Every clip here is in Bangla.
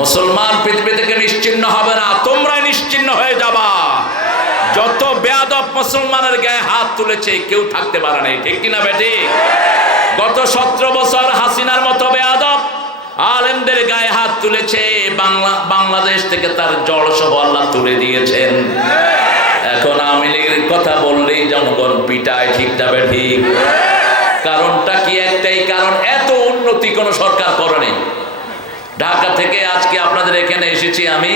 মুসলমান পৃথিবী থেকে নিশ্চিহ্ন হবে না, তোমরাই নিশ্চিহ্ন হয়ে যাবা। যত বেয়াদব মুসলমানের গায়ে হাত তুলেছে কেউ থাকতে পারে নাই, ঠিক কিনা বেটি? গত 17 বছর হাসিনার মতো বেয়াদব আলেমদের গায়ে হাত তুলেছে, বাংলাদেশ থেকে তার জড়সহ আল্লাহ তুলে দিয়েছেন। এখন আওয়ামী লীগের কথা বললেই জনগণ পিটায়, ঠিক যাবে ঠিক? কারণটা কি? একটাই কারণ, এত উন্নতি কোন সরকার করেনি। ঢাকা থেকে আজকে আপনাদের এখানে এসেছি আমি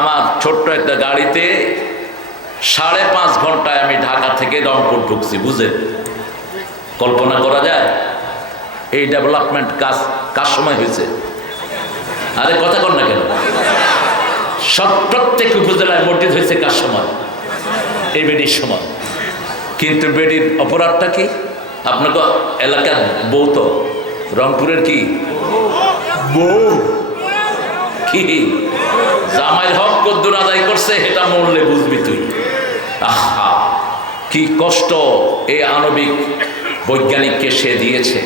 আমার ছোট্ট একটা গাড়িতে, 5.5 ঘন্টায় আমি ঢাকা থেকে রংপুর ঢুকছি। বুঝেন, কল্পনা করা যায়? এই ডেভেলপমেন্ট কার সময় হয়েছে? আরে কথা কর না কেন? প্রত্যেক উপজেলায় মসজিদ হয়েছে কার সময়? এই বেডির সময়। কিন্তু বেডির অপরাধটা কি? আপনাকে এলাকার বউ তো রংপুরের কি বউ, কি জামাইয়ের হক কদ্দুর আদায় করছে, এটা মরলে বুঝবি তুই। আহা, কি কষ্ট এই আণবিক বৈজ্ঞানিককে সে দিয়েছে।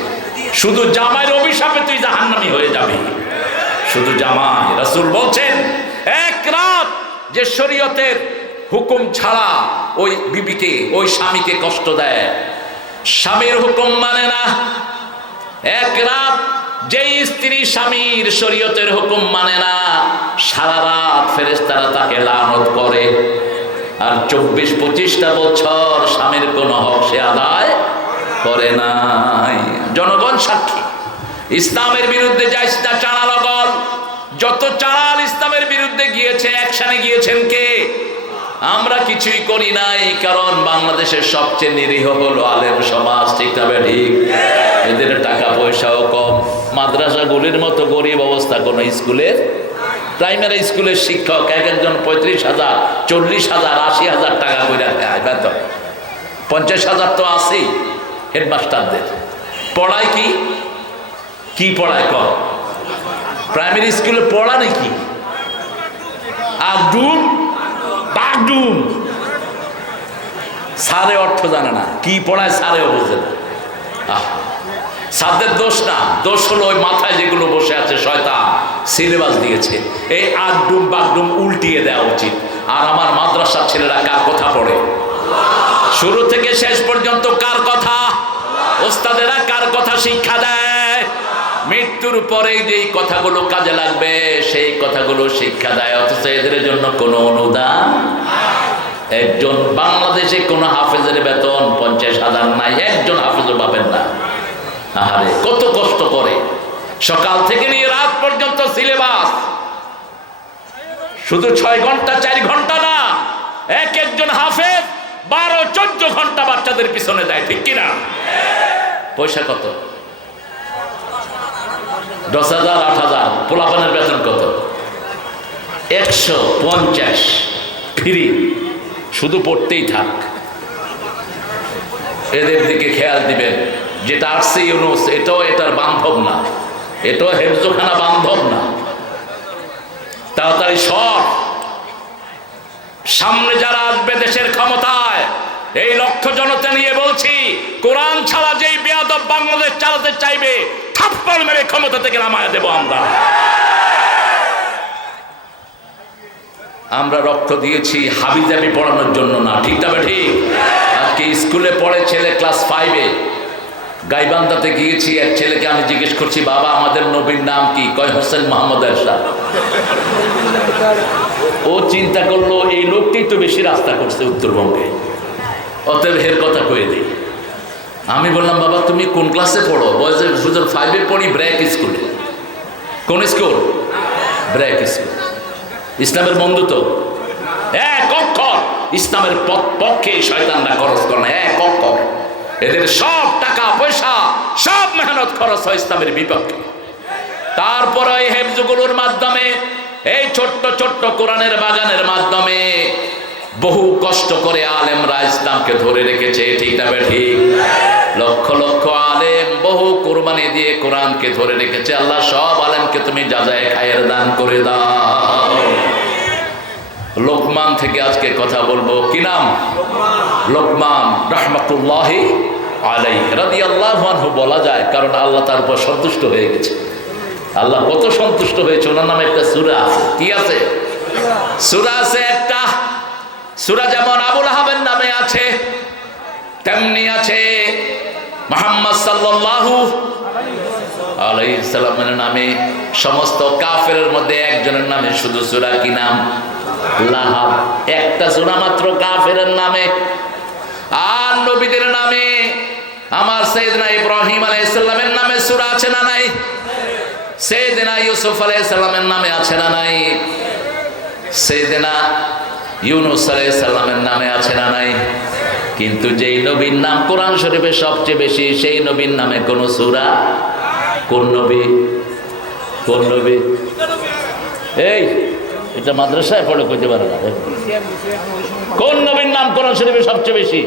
শুধু জামাইয়ের অভিশাপে তুই জাহান্নামী হয়ে যাবি, শুধু জামাই। রাসূল বলছেন, এক রাত যে শরীয়তের হুকুম ছাড়া ওই বিবিকে, ওই স্বামীকে কষ্ট দেয়, স্বামীর হুকুম মানে না, এক রাত যেই স্ত্রী স্বামীর শরীয়তের হুকুম মানে না, সারা রাত ফেরেশতারা তাকে লানত করে। আর 24-25টা বছর স্বামীর কোনো হক সে আদায় করে নাই। জনগণ সাক্ষী। ইসলামের বিরুদ্ধে যাইস না চাঁড়া লগল, যত চাঁড়াল ইসলামের বিরুদ্ধে গিয়েছে, অ্যাকশনে গিয়েছেন কে? আমরা কিছুই করি নাই, কারণ বাংলাদেশের সবচেয়ে নিরীহ হলো আলেম সমাজ, ঠিক না ঠিক? এদের টাকা পয়সাও কম, মাদ্রাসাগুলির মতো গরিব অবস্থা কোনো স্কুলের, প্রাইমারি স্কুলের শিক্ষক এক একজন 35,000, 40,000, 80,000 টাকা করে দেয় বেতন। 50,000 তো আছেই হেডমাস্টারদের। পড়ায় কি কি পড়ায় কম? প্রাইমারি স্কুলে পড়া নাকি আডুম বাগডুম, সারে অর্থ জানে না, কি পড়ায় সারেও বোঝে না। সাদের দোষ না, দোষ হলো ওই মাথায় যেগুলো বসে আছে শয়তান সিলেবাস দিয়েছে। এই আডুম বাগডুম উল্টিয়ে দেওয়া উচিত। আর আমার মাদ্রাসার ছেলেরা কার কথা পড়ে? শুরু থেকে শেষ পর্যন্ত কার কথা? ওস্তাদেরা কার কথা শিক্ষা দেয়? মৃত্যুর পরে যেই কথাগুলো কাজে লাগবে সেই কথাগুলো শিক্ষা দেয়, অথচ এদের জন্য কোনো অনুদান। একজন বাংলাদেশে কোনো হাফেজের বেতন 50,000 নাই, একজন হাফেজও পাবেন না। আহারে কত কষ্ট করে, সকাল থেকে নিয়ে রাত পর্যন্ত সিলেবাস, শুধু 6 ঘন্টা 4 ঘন্টা না, এক একজন হাফেজ 12-14 ঘন্টা বাচ্চাদের পিছনে দেয়, ঠিক কিনা? পয়সা কত? 10,000 8,000। পোলাপানের বেতন কত? 150 ফ্রি, শুধু পড়তেই থাক। এদের দিকে খেয়াল দিবেন। যেটা আসছে ইউনুস, এটাও এটার বান্ধব না, এটাও হেফজোখানা বান্ধব না। তাড়াতাড়ি সব সামনে যারা আসবে দেশের ক্ষমতায়, এই লক্ষ্য জনতা নিয়ে বলছি, কোরআন ছাড়া যেই বেয়াদব বাংলাদেশ চালাতে চাইবে, থাপ্পড় মেরে ক্ষমতা থেকে নামায় দেব আমরা। আমরা রক্ত দিয়েছি হাবিজাবি পড়ানোর জন্য না, ঠিক তবে ঠিক? আজকে স্কুলে পড়ে ছেলে ক্লাস 5-এ, গাইবান্ধাতে গিয়েছি, এক ছেলেকে আমি জিজ্ঞেস করছি, বাবা আমাদের নবীর নাম কি? কয় হোসেন মোহাম্মদ এরশাদ। ও চিন্তা করলো এই লোকটি তো বেশি রাস্তা করছে উত্তরবঙ্গে, অতএব এর কথা কয়ে দিই। আমি বললাম, বাবা তুমি কোন ক্লাসে পড়ো? বয়সে 5-এ পড়ি ব্র্যাক স্কুলে। কোন স্কুল? ব্র্যাক স্কুল। ইসলামের বন্ধু তো এক অক্ষর ইসলামের পক্ষে শয়তানরা খরচ করে না, এক অক্ষর। এদের সব টাকা পয়সা, সব মেহনত খরচ হয় ইসলামের বিপক্ষে। তারপরে এই হেফজগুলোর মাধ্যমে, এই ছোট্ট ছোট্ট কোরআনের বাগানের মাধ্যমে বহু কষ্ট করে আলেমরা ইসলামকে ধরে রেখেছে, ঠিক না ঠিক? লক্ষ লক্ষ আলেম বহু কোরবানি দিয়ে কোরআনকে ধরে রেখেছে। আল্লাহ সব আলেমকে তুমি যাজায়ে খায়ের দান করে দাও। লোকমান থেকে আজকে কথা বলবো। কি নাম? লোকমান রাহমাতুল্লাহি আলাইহি রাদিয়াল্লাহু আনহু বলা যায়, কারণ আল্লাহ তার উপর সন্তুষ্ট হয়ে গেছে। আল্লাহ কত সন্তুষ্ট হয়েছে, ওনার নামে একটা সূরা আছে। কি আছে? সূরা আছে একটা। সূরা যেমন আবুল আহাবের নামে আছে, তেমনি আছে মুহাম্মদ সাল্লাল্লাহু আলাইহিস সাল্লামের নামে। সমস্ত কাফেরের মধ্যে একজনের নামে শুধু সূরা, কি নাম? লাহাব। একটা সূরা মাত্র কাফেরের নামে। আর নবীদের নামে আমার সাইয়েদনা ইব্রাহিম আলাইহিস সালামের নামে সূরা আছে না নাই? সাইয়েদনা ইউসুফ আলাইহিস সালামের নামে আছে না নাই? সাইয়েদনা ইউনূস আলাইহিস সালামের নামে আছে না নাই? কিন্তু যেই নবীর নাম কোরআন শরীফে সবচেয়ে বেশি, সেই নবীর নামে কোন সূরা? কোন নবী? কোন নবী? এই এটা মাদ্রাসায় পড়ে কইতে পারে না। কোন নবীর নাম কোরআন শরীফে সবচেয়ে বেশি?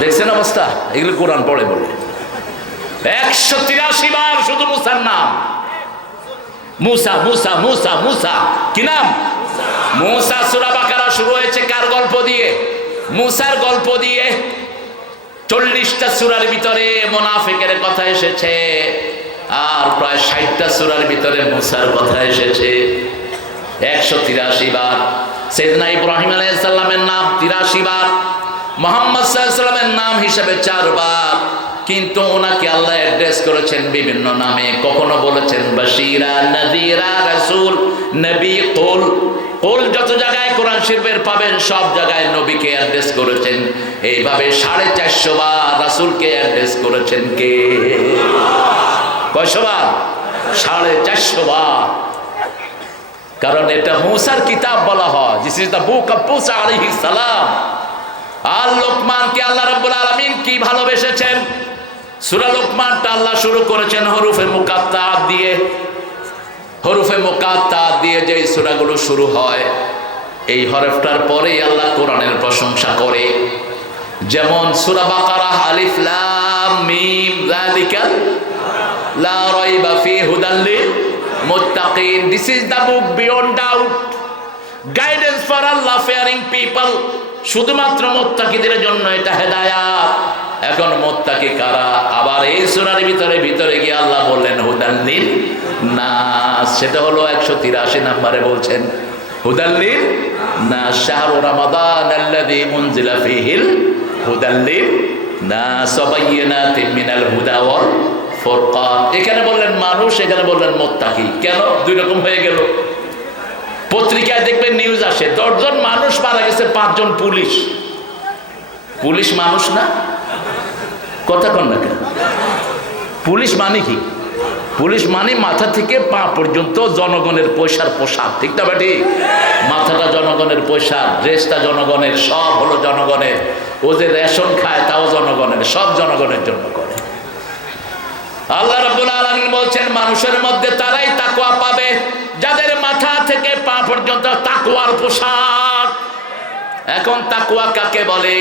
দেখছেন অবস্থা? এগুলো কোরআন পড়ে বলে 183 বার শুধু মুসার নাম। মুসা মুসা মুসা মুসা। কি নাম? মুসা। সূরা বাকারা শুরু হয়েছে কার গল্প দিয়ে? মুসার গল্প দিয়ে। 40টা সূরার ভিতরে মুনাফিকের কথা এসেছে, আর প্রায় 60টা সূরার ভিতরে মুসার কথা এসেছে। 183 বার। সাইয়েদনা ইব্রাহিম আলাইহিস সালামের নাম 83 বার। মুহাম্মদ সাল্লাল্লাহু আলাইহি ওয়াসাল্লামের নাম হিসাবে 4 বার। কিন্তু ওনাকে আল্লাহ অ্যাড্রেস করেছেন বিভিন্ন নামে। কখনো বলেছেন বাশীরা, নাযীরা, রাসূল, নবী, কুল। কুল যত জায়গায় কোরআন শরীফের পাবেন সব জায়গায় নবীকে অ্যাড্রেস করেছেন। এইভাবে 450 বার রাসূলকে অ্যাড্রেস করেছেন কে? কয়শো বার? 450 বার। কারণ এটা মুসার কিতাব বলা হয়। This is the book of Musa আলাইহিস সালাম। আর লোকমানকে আল্লাহ রাব্বুল আলামিন কি ভালোবেসেছেন। সূরা লোকমানটা আল্লাহ শুরু করেছেন হরফে মুকাত্তাআত দিয়ে। হরফে মুকাত্তাআত দিয়ে যে সূরাগুলো শুরু হয়, এই হরফটার পরেই আল্লাহ কোরআনের প্রশংসা করে। যেমন সূরা বাকারা, আলিফ লাম মিম যালিকা লা রাইবা ফিহি হুদাল লিল মুত্তাকিন। This is the book beyond doubt, guidance for Allah fearing people. শুধুমাত্র মুত্তাকিদের জন্য এটা হেদায়াত। এখন মুত্তাকি কারা? আবার এই সূরার ভিতরে গিয়ে আল্লাহ বললেন হুদাল লিন নাস। সেটা হলো 183 নম্বরে বলছেন হুদাল লিন নাস। শাহরু রমাদান আল্লাযী উনজিলা ফীহিল হুদাল লিন নাস ওয়া বায়িনাতিন মিনাল হুদা ওয়াল ফুরকান। এখানে বললেন মানুষ, এখানে বললেন মুত্তাকি। কেন দুই রকম হয়ে গেল? পত্রিকায় দেখবেন নিউজ আসে 10 জন মানুষ মারা গেছে, 5 জন পুলিশ। পুলিশ মানুষ না? কথা কন না কেন? পুলিশ মানে কি? পুলিশ মানে মাথা থেকে পা পর্যন্ত জনগণের পয়সার পোশাক। ঠিক না বেটি? মাথাটা জনগণের পয়সা, ড্রেসটা জনগণের, সব হলো জনগণের। ও যে রেশন খায় তাও জনগণের, সব জনগণের জন্য করে। আল্লাহ রাব্বুল আলামিন বলছেন মানুষের মধ্যে তারাই তাকওয়া পাবে যাদের মাথা থেকে পা পর্যন্ত তাকওয়ার পোশাক। এখন তাকওয়া কাকে বলে?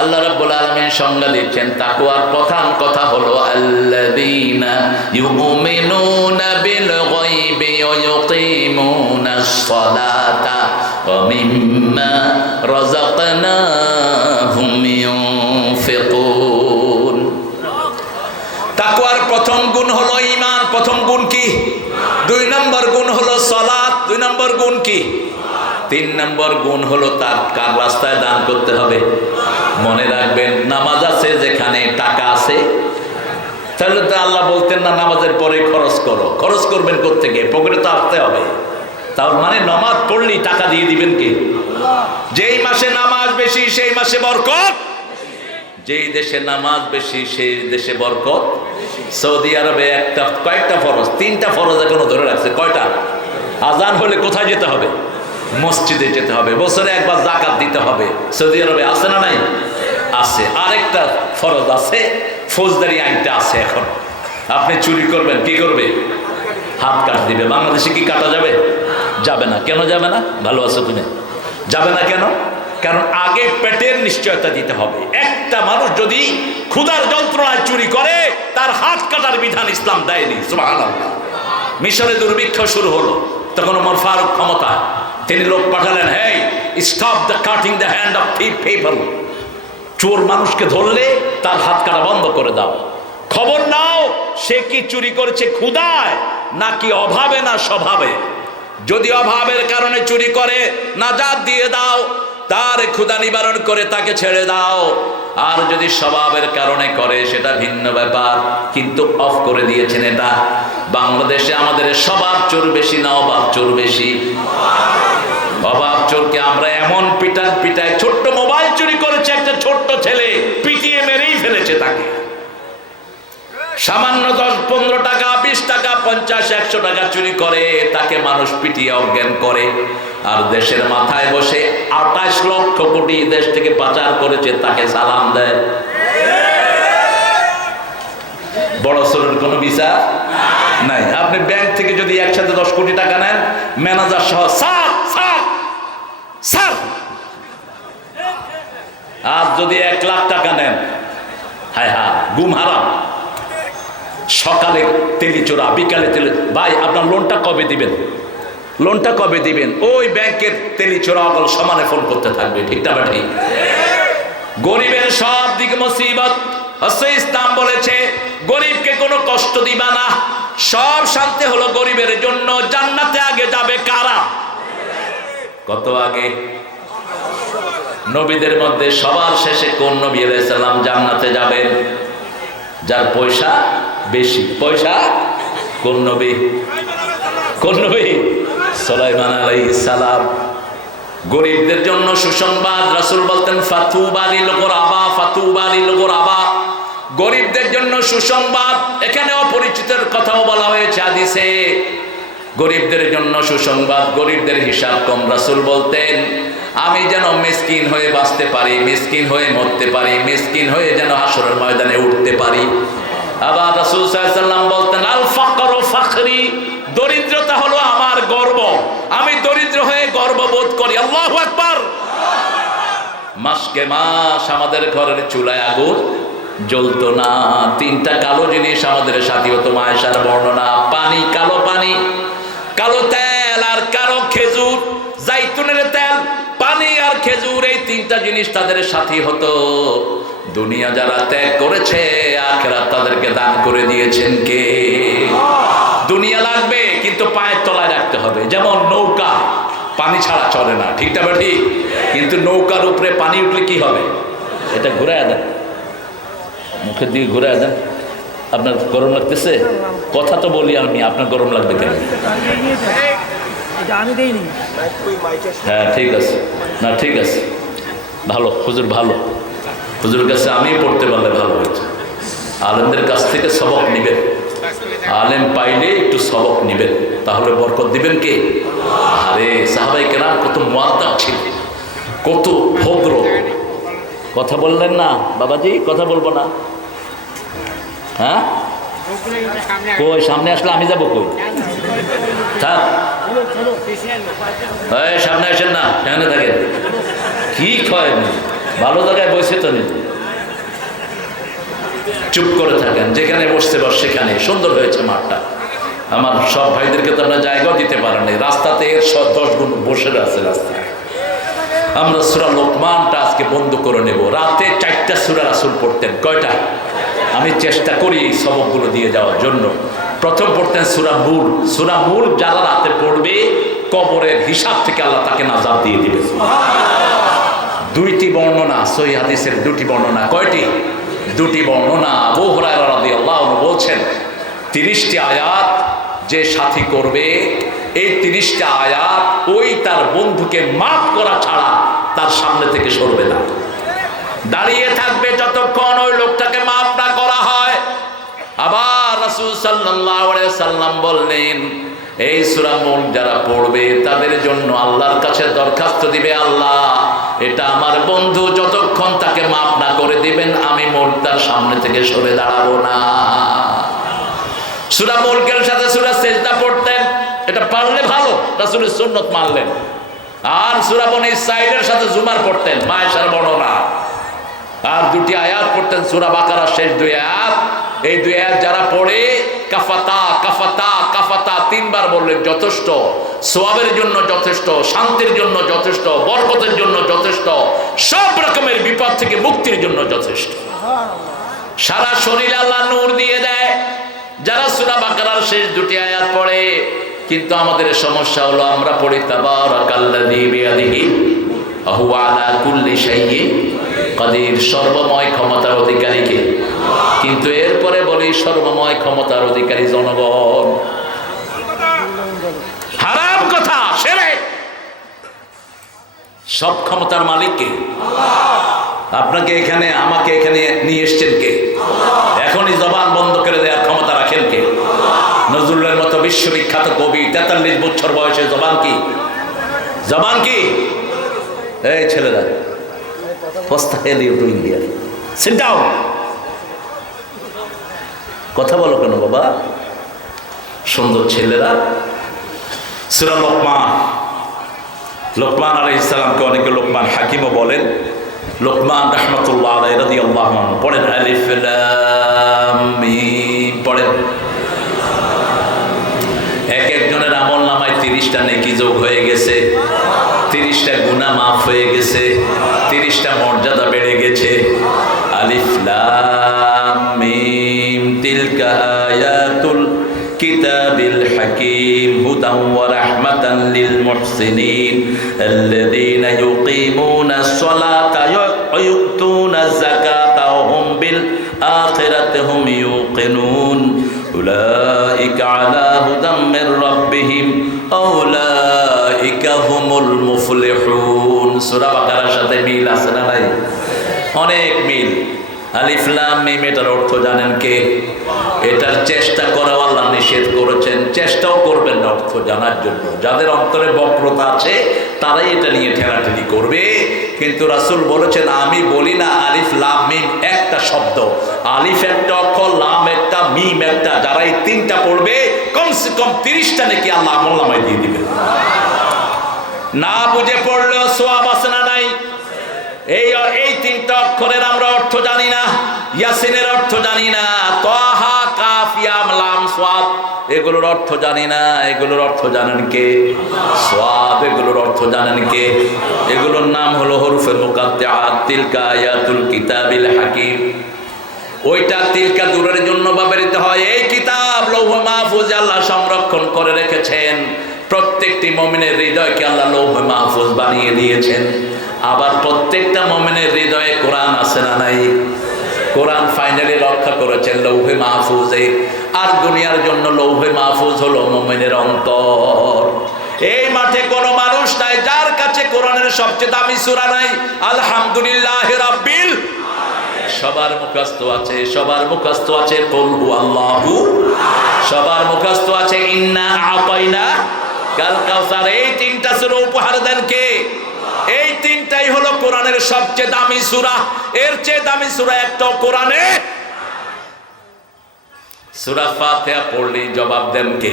আল্লাহ রাব্বুল আলামিন সংজ্ঞা দিচ্ছেন। তাকওয়ার প্রধান কথা হলো আল্লাযীনা ইউমিনুনা বিল গায়বি ওয়া ইউকিমুনাস সালাতা ওয়া মিম্মা রাযাকনাহুম ইউনফিকুন। তাকওয়ার প্রথম গুণ হলো ঈমান। প্রথম গুণ কি? 2 নম্বর গুণ হলো সালাত। 2 নম্বর গুণ কি? 3 নম্বর গুণ হলো তার কার রাস্তায় দান করতে হবে। মনে রাখবেন, নামাজ আছে যেখানে টাকা আছে, তাহলে তো আল্লাহ বলতেন না নামাজের পরে খরচ করো। খরচ করবেন কোত্থেকে? পকেটে তো আসতে হবে। তার মানে নামাজ পড়লেই টাকা দিয়ে দিবেন কে? যেই মাসে নামাজ বেশি সেই মাসে বরকত। যেই দেশে নামাজ বেশি সেই দেশে বরকত। সৌদি আরবে কয়েকটা ফরজ, 3টা ফরজ এখনো ধরে রাখছে। কয়টা? আজান হলে কোথায় যেতে হবে? মসজিদে যেতে হবে। বছরে একবার যাকাত দিতে হবে। সৌদি আরবে আছে না নাই? আছে। আরেকটা ফরজ আছে, ফৌজদারি আইনটা আছে। এখন আপনি চুরি করবেন, কি করবে? হাত কাট দিবে। বাংলাদেশে কি কাটা যাবে? যাবে না। কেন যাবে না? ভালো আছো তুমি? যাবে না কেন? কারণ আগে পেটের নিশ্চয়তা দিতে হবে। একটা মানুষ যদি ক্ষুধার যন্ত্রণায় চুরি করে তার হাত কাটার বিধান ইসলাম দেয়নি। সুবহানাল্লাহ। মিশরে দুর্ভিক্ষ শুরু হলো, তখন ওমর ফারুক ক্ষমতা, তিনি লোক পাঠালেন, hey stop the cutting the hand of thief people. চোর মানুষকে ধরলে তার হাত কাটা বন্ধ করে দাও। খবর নাও সে কি চুরি করেছে ক্ষুধায় নাকি অভাবে না স্বভাবে? যদি অভাবের কারণে চুরি করে নাজাত দিয়ে দাও, তার ক্ষুধা নিবারণ করে তাকে ছেড়ে দাও। আর যদি স্বভাবের কারণে করে সেটা ভিন্ন ব্যাপার, কিন্তু অফ করে দিয়েছেন। এটা বাংলাদেশে আমাদের স্বভাব চোর বেশি না অভাব চোর বেশি? অভাব চোরকে আমরা এমন পিটায়, ছোট্ট মোবাইল চুরি করেছে একটা ছোট্ট ছেলে, পিটিয়ে মেরেই ফেলেছে তাকে। সামান্য 10-15 টাকা, 20 টাকা, 50-100 টাকা চুরি করে তাকে মানুষ পিটিয়ে অজ্ঞান করে। আর দেশের মাথায় বসে 28 লক্ষ কোটি দেশ থেকে পাচার করেছে, তাকে সালাম দেয়। বড় চোরের কোনো বিচার নাই। আপনি ব্যাংক থেকে যদি একসাথে 10 কোটি টাকা নেন, ম্যানেজার সহ স্যার স্যার স্যার, আর যদি 1 লাখ টাকা নেন, হায় হায় গুম হারাম। সকালে তেলিচোরা, বিকালে তেলি, ভাই আপনার লোনটা কবে দিবেন, লোনটা কবে দিবেন? ওই ব্যাংকের তেলিচোরা অগল সমানে ফোন করতে থাকবে, ঠিক না ঠিক? গরিবের সব দিকে মুসিবত। ইসলাম বলেছে গরিবকে কোনো কষ্ট দিবা না, সব শান্তি হলো গরিবের জন্য। জান্নাতে আগে যাবে কারা? কত আগে? নবীদের মধ্যে সবার শেষে কোন নবী আলাইহিস সালাম জান্নাতে যাবেন? যার পয়সা বেশি। পয়সা? কোন নবী? কোন নবী? সুলাইমান আলাইহিস সালাম। গরিবদের জন্য সুসংবাদ। রাসূল বলতেন ফাতুবা লিল গুরাবা, ফাতুবা লিল গুরাবা। গরিবদের জন্য সুসংবাদ। এখানে অপরিচিতের কথাও বলা হয়েছে হাদিসে। গরিবদের জন্য সুসংবাদ। গরিবদের হিসাব কম। রাসূল বলতেন আমি যেন মিসকিন হয়ে বাঁচতে পারি, মিসকিন হয়ে মরতে পারি, মিসকিন হয়ে যেন হাসরের ময়দানে উঠতে পারি। আবার রাসূল সাল্লাল্লাহু আলাইহি ওয়াসাল্লাম বলতেন আল ফাকরু ফাখরি, দরিদ্রতা হলো আমার গর্ব, আমি দরিদ্র হয়ে গর্ববোধ করি। আল্লাহু আকবার। মাসকে মাস আমাদের ঘরের চুলায় আগুন জ্বলতো না। 3টা কালো জিনিস আমাদের সাথী হতো। আয়েশার বর্ণনা, পানি, কালো পানি, কালো তেল আর কালো খেজুর, জাইতুনের তেল, পানি আর খেজুর, এই 3টা জিনিস তাদের সাথী হতো। দুনিয়া যারা ত্যাগ করেছে, আখিরাত তাদেরকে দান করে দিয়েছেন কে? দুনিয়া লাগবে কিন্তু পায়ের তলায় রাখতে হবে। যেমন নৌকা পানি ছাড়া চলে না, ঠিক না ঠিক? কিন্তু নৌকার উপরে পানি উঠলে কি হবে? এটা ঘুরায় দেন, মুখের দিকে ঘুরায় দেন। আপনার গরম লাগতেছে? কথা তো বলি আমি, আপনার গরম লাগবে কেন? হ্যাঁ ঠিক আছে, না ঠিক আছে, ভালো হুজুর, ভালো হুজুরের কাছে আমি পড়তে পারলে ভালো হয়েছে। আলেমদের কাছ থেকে সবক নিবেন, আলেম পাইলে একটু সবক নিবেন, তাহলে বরকত দিবেন কে? আরে সাহাবায়ে কেরাম কত মুআদ্দাব ছিল, কত ভদ্র। কথা বললেন না বাবাজি? কথা বলবো না? হ্যাঁ কই সামনে আসলে আমি যাবো কই? সামনে আসেন না, সেখানে থাকেন। কি কয় ভালো জায়গায় বসে তো নেই, চুপ করে থাকেন। যেখানে বসতে বস সেখানে। সুন্দর হয়েছে মাঠটা। আমার সব ভাইদেরকে তো আপনার জায়গাও দিতে পারেন নাই, রাস্তাতে 10 গুণ বসে আছে রাস্তায়। আমরা সূরা লোকমানটা আজকে বন্ধ করে নেব। রাতে 4টা সূরা রাসূল পড়তেন। কয়টা? আমি চেষ্টা করি এই সবকগুলো দিয়ে যাওয়ার জন্য। প্রথম পড়তেন সূরা মূল। সূরা মূল যারা রাতে পড়বে, কবরের হিসাব থেকে আল্লাহ তাকে নাজাত দিয়ে দিবে। 2টি বর্ণনা, সহিহ হাদিসের 2টি বর্ণনা। কয়টি? 2টি বর্ণনা। আবু হুরায়রা রাদিয়াল্লাহু আনহু বলছেন 30টি আয়াত যে সাথী করবে, এই 30টা আয়াত ওই তার বন্ধুকে মাফ করা ছাড়া তার সামনে থেকে সরবে না, দাঁড়িয়ে থাকবে যতক্ষণ ওই লোকটাকে মাফ না করা হয়। আবার রাসূল সাল্লাল্লাহু আলাইহি সাল্লাম বললেন এই সূরা মুলক যারা পড়বে তাদের জন্য আল্লাহর কাছে দরখাস্ত দিবে, আল্লাহ এটা আমার বন্ধু, যতক্ষণ তাকে মাফ না করে দিবেন আমি মুলক তার সামনে থেকে সরে দাঁড়াবো না। সূরা মুলকের সাথে সূরা সেজদা পড়তেন, এটা পারলে ভালো, রাসূলের সুন্নাত মানলেন। আর সূরা বনী ইসরাঈলের সাথে জুমার পড়তেন, মায়েশার বর্ণনা। আর 2টি আয়াত পড়তেন সূরা বাকারার শেষ 2 আয়াত। এই 2 আয়াত যারা পড়ে কাফাতা কাফাতা কাফাতা 3 বার বললেন যথেষ্ট, সওয়াবের জন্য যথেষ্ট, শান্তির জন্য যথেষ্ট, বরকতের জন্য যথেষ্ট, সব রকমের বিপদ থেকে মুক্তির জন্য যথেষ্ট। সারা শরীরে আল্লাহ নূর দিয়ে দেয়। যারা সূরা বাকারার শেষ দুটি আয়াত পড়ে, কিন্তু আমাদের সমস্যা হলো আমরা পড়ি তাবারাকাল্লাযী বিয়াদিহি ওয়া হুয়া আলা কুল্লি শাইইন কাদির, সর্বময় ক্ষমতার অধিকারী কে? কিন্তু এরপরে বলি সর্বময় ক্ষমতার অধিকারী জনগণ। হারাম কথা, শিরক। সব ক্ষমতার মালিক কে? আপনাকে এখানে, আমাকে এখানে নিয়ে এসছেন কে? এখনই জবান বন্ধ করে দেওয়ার ক্ষমতা রাখেন কে? নজরুলের মতো বিশ্ববিখ্যাত কবি 43 বছর বয়সে জবান কি? জবান কি? এই ছেলেরা, সিট ডাউন। কথা বলো কেন বাবা? সুন্দর ছেলেরা। সূরা লোকমান আলাইহিস সালামকে অনেকে লোকমান হাকিমও বলেন। লোকমান রাহমাতুল্লাহ আলাইহি রাদিয়াল্লাহু আনহু পড়েন আলিফ লাম মিম পড়েন। এক একজনের আমল নামায় 30টা নেকি যোগ হয়ে গেছে, 30টা গুনাহ মাফ হয়ে গেছে, 30টা মর্যাদা বেড়ে গেছে। আলিফ লাম মিম তিলকা আয়াতুল কিতাবিল হাকিম হুদাম ওয়া রাহমাতান লিল মুহসিনিন আল্লাযীনা ইউকিমুনাস সালাতা ওয়া ইউতুনাজ যাকাতা ওয়া হুম বিল আখিরাতি হুম ইউকিনুন উলাইকা আলা হুদাম মির রাব্বিহিম উলাইকা হুমুল মুফলিহুন। সূরা বাকারার সাথে মিল আছে না ভাই? অনেক মিল। আলিফ লাম মিম এটার অর্থ জানেন কে? এটার চেষ্টা করা আল্লাহ নিষেধ করেছেন, চেষ্টাও করবেন না অর্থ জানার জন্য। যাদের অন্তরে বক্রতা আছে তারাই এটা নিয়ে ঠেলাঠেলি করবে। কিন্তু রাসূল বলেছেন আমি বলি না আলিফ লাম মিম একটা শব্দ, আলিফ একটা অক্ষর, লাম একটা, মিম একটা। যারা এই 3টা পড়বে কমসে কম 30টা নাকি আল্লাহ আমলনামায় দিয়ে দিবেন। না বুঝে পড়লেও সওয়াব আছে না নাই? এই 3টা অক্ষরের আমরা অর্থ জানি না, ইয়াসিনের অর্থ জানি না, তাহা কাফ ইয়া লাম সাদ এগুলোর অর্থ জানি না। এগুলোর অর্থ জানেন কে? সাদ এগুলোর অর্থ জানেন কে? এগুলোর নাম হলো হরফে মুকাত্তাআত। তিলকা আয়াতুল কিতাবিল হাকিম। ওইটা তিলকা দূরের জন্য ব্যবহৃত হয়। এই কিতাব লৌহ মাহফুজে আল্লাহ সংরক্ষণ করে রেখেছেন। প্রত্যেকটি মুমিনের হৃদয়কে আল্লাহ লৌহ মাহফুজ বানিয়ে দিয়েছেন। আবার প্রত্যেকটা মুমিনের হৃদয়ে কোরআন আছে না নাই? কোরআন ফাইনালি রক্ষা করেছেন লৌহে মাহফুজে। আর দুনিয়ার জন্য লৌহে মাহফুজ হলো মুমিনের অন্তর। এই মাঠে কোনো মানুষ নাই যার কাছে কোরআনের সবচেয়ে দামি সূরা নাই। আলহামদুলিল্লাহি রাব্বিল আলামিন। সবার মুখস্থ আছে, সবার মুখস্থ আছে কুল হুয়াল্লাহু, সবার মুখস্থ আছে ইন্না আতাইনা কাল কাউসার। এই 3টা সূরা উপহার দেন কে? এই 3টাই হলো কোরআনের সবচেয়ে দামি সূরা। এর চেয়ে দামি সূরা একটাও কোরআনে। সূরা ফাতিহা পড়লে জবাব দেন কে?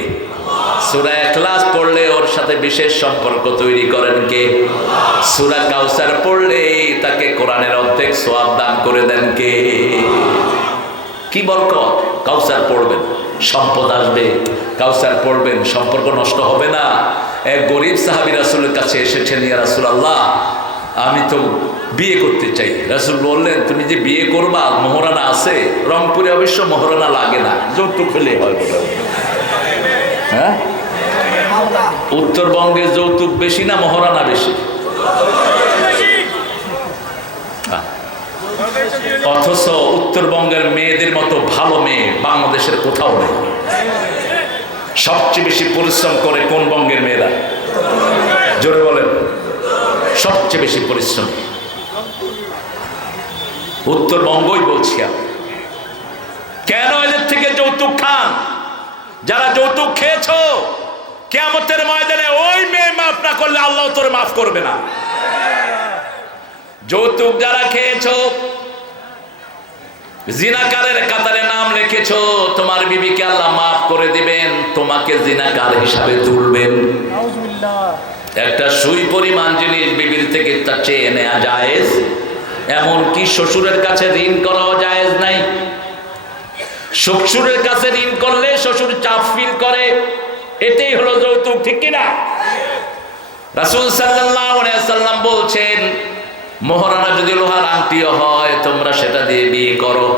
সূরা ইখলাস পড়লে ওর সাথে বিশেষ সম্পর্ক তৈরি করেন কে? সূরা কাউসার পড়লে তাকে কোরআনের অর্ধেক সওয়াব দান করে দেন কে? কি বরকত! কাউসার পড়বেন সম্পদ আসবে, কাউসার পড়বেন সম্পর্ক নষ্ট হবে না। এক গরিব সাহাবী রাসূলের কাছে এসেছেন, ইয়া রাসূলুল্লাহ আমি তো বিয়ে করতে চাই। রাসূল বললেন তুমি যে বিয়ে করবা মোহরানা আছে? রংপুরে অবশ্য মোহরানা লাগে না, যৌতুক হলে হয়। হ্যাঁ, উত্তরবঙ্গে যৌতুক বেশি না মোহরানা বেশি? অথচ উত্তরবঙ্গের মেয়েদের মতো ভালো মেয়ে বাংলাদেশের কোথাও নেই। সবচেয়ে বেশি পরিশ্রম করে কোন বঙ্গের মেয়েরা? জোরে বলেন। সবচেয়ে বেশি পরিশ্রম উত্তরবঙ্গই বলছি। কেন এদের থেকে যৌতুক খান? যারা যৌতুক খেয়েছো কিয়ামতের ময়দানে ওই মেয়ে মাফ না করলে আল্লাহ তোরে মাফ করবে না। যৌতুক যারা খেয়েছো, জিনাকারের কাতারে নাম লিখেছো, তোমার বিবিকে আল্লাহ মাফ করে দিবেন, তোমাকে জিনাকার হিসাবে তুলবেন। একটা সুই পরিমাণ জিনিস বিবির থেকে তা চেয়ে নেওয়া জায়েজ, এমনকি শ্বশুরের কাছে ঋণ করাও জায়েজ নাই। শ্বশুরের কাছে ঋণ করলে শ্বশুর চাপ ফিল করে, এটাই হলো যৌতুক, ঠিক কিনা? রাসূল সাল্লাল্লাহু আলাইহি ওয়াসাল্লাম বলছেন মোহরানা যদি লোহার আংটিও হয় তোমরা সেটা দিয়ে বিয়ে করো।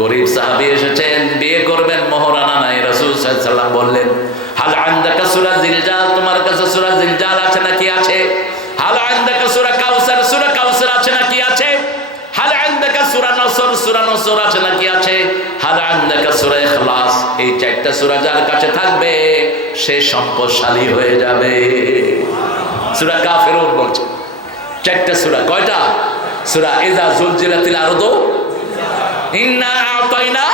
গরিব সাহাবী এসেছেন, বিয়ে করবেন, মোহরানা নাই। রাসূল সাল্লাল্লাহু আলাইহি ওয়াসাল্লাম বললেন, হাল আনদাকা সূরা জিলজাল, তোমার কাছে সূরা জিলজাল আছে নাকি? আছে। হাল আনদাকা সূরা কাউসার, সূরা কাউসার আছে নাকি? আছে। হাল আনদাকা সূরা নসর, সূরা নসর আছে নাকি? আছে। হাল আনদাকা সূরা ইখলাস, এই চারটা সূরা যার কাছে থাকবে সে সম্পদশালী হয়ে যাবে। সূরা কাফিরুন বলছে চারটা সূরা। কয়টা সূরা? ইযা যুলজিলাতিল আরদু, ইন্না আ'তাইনা,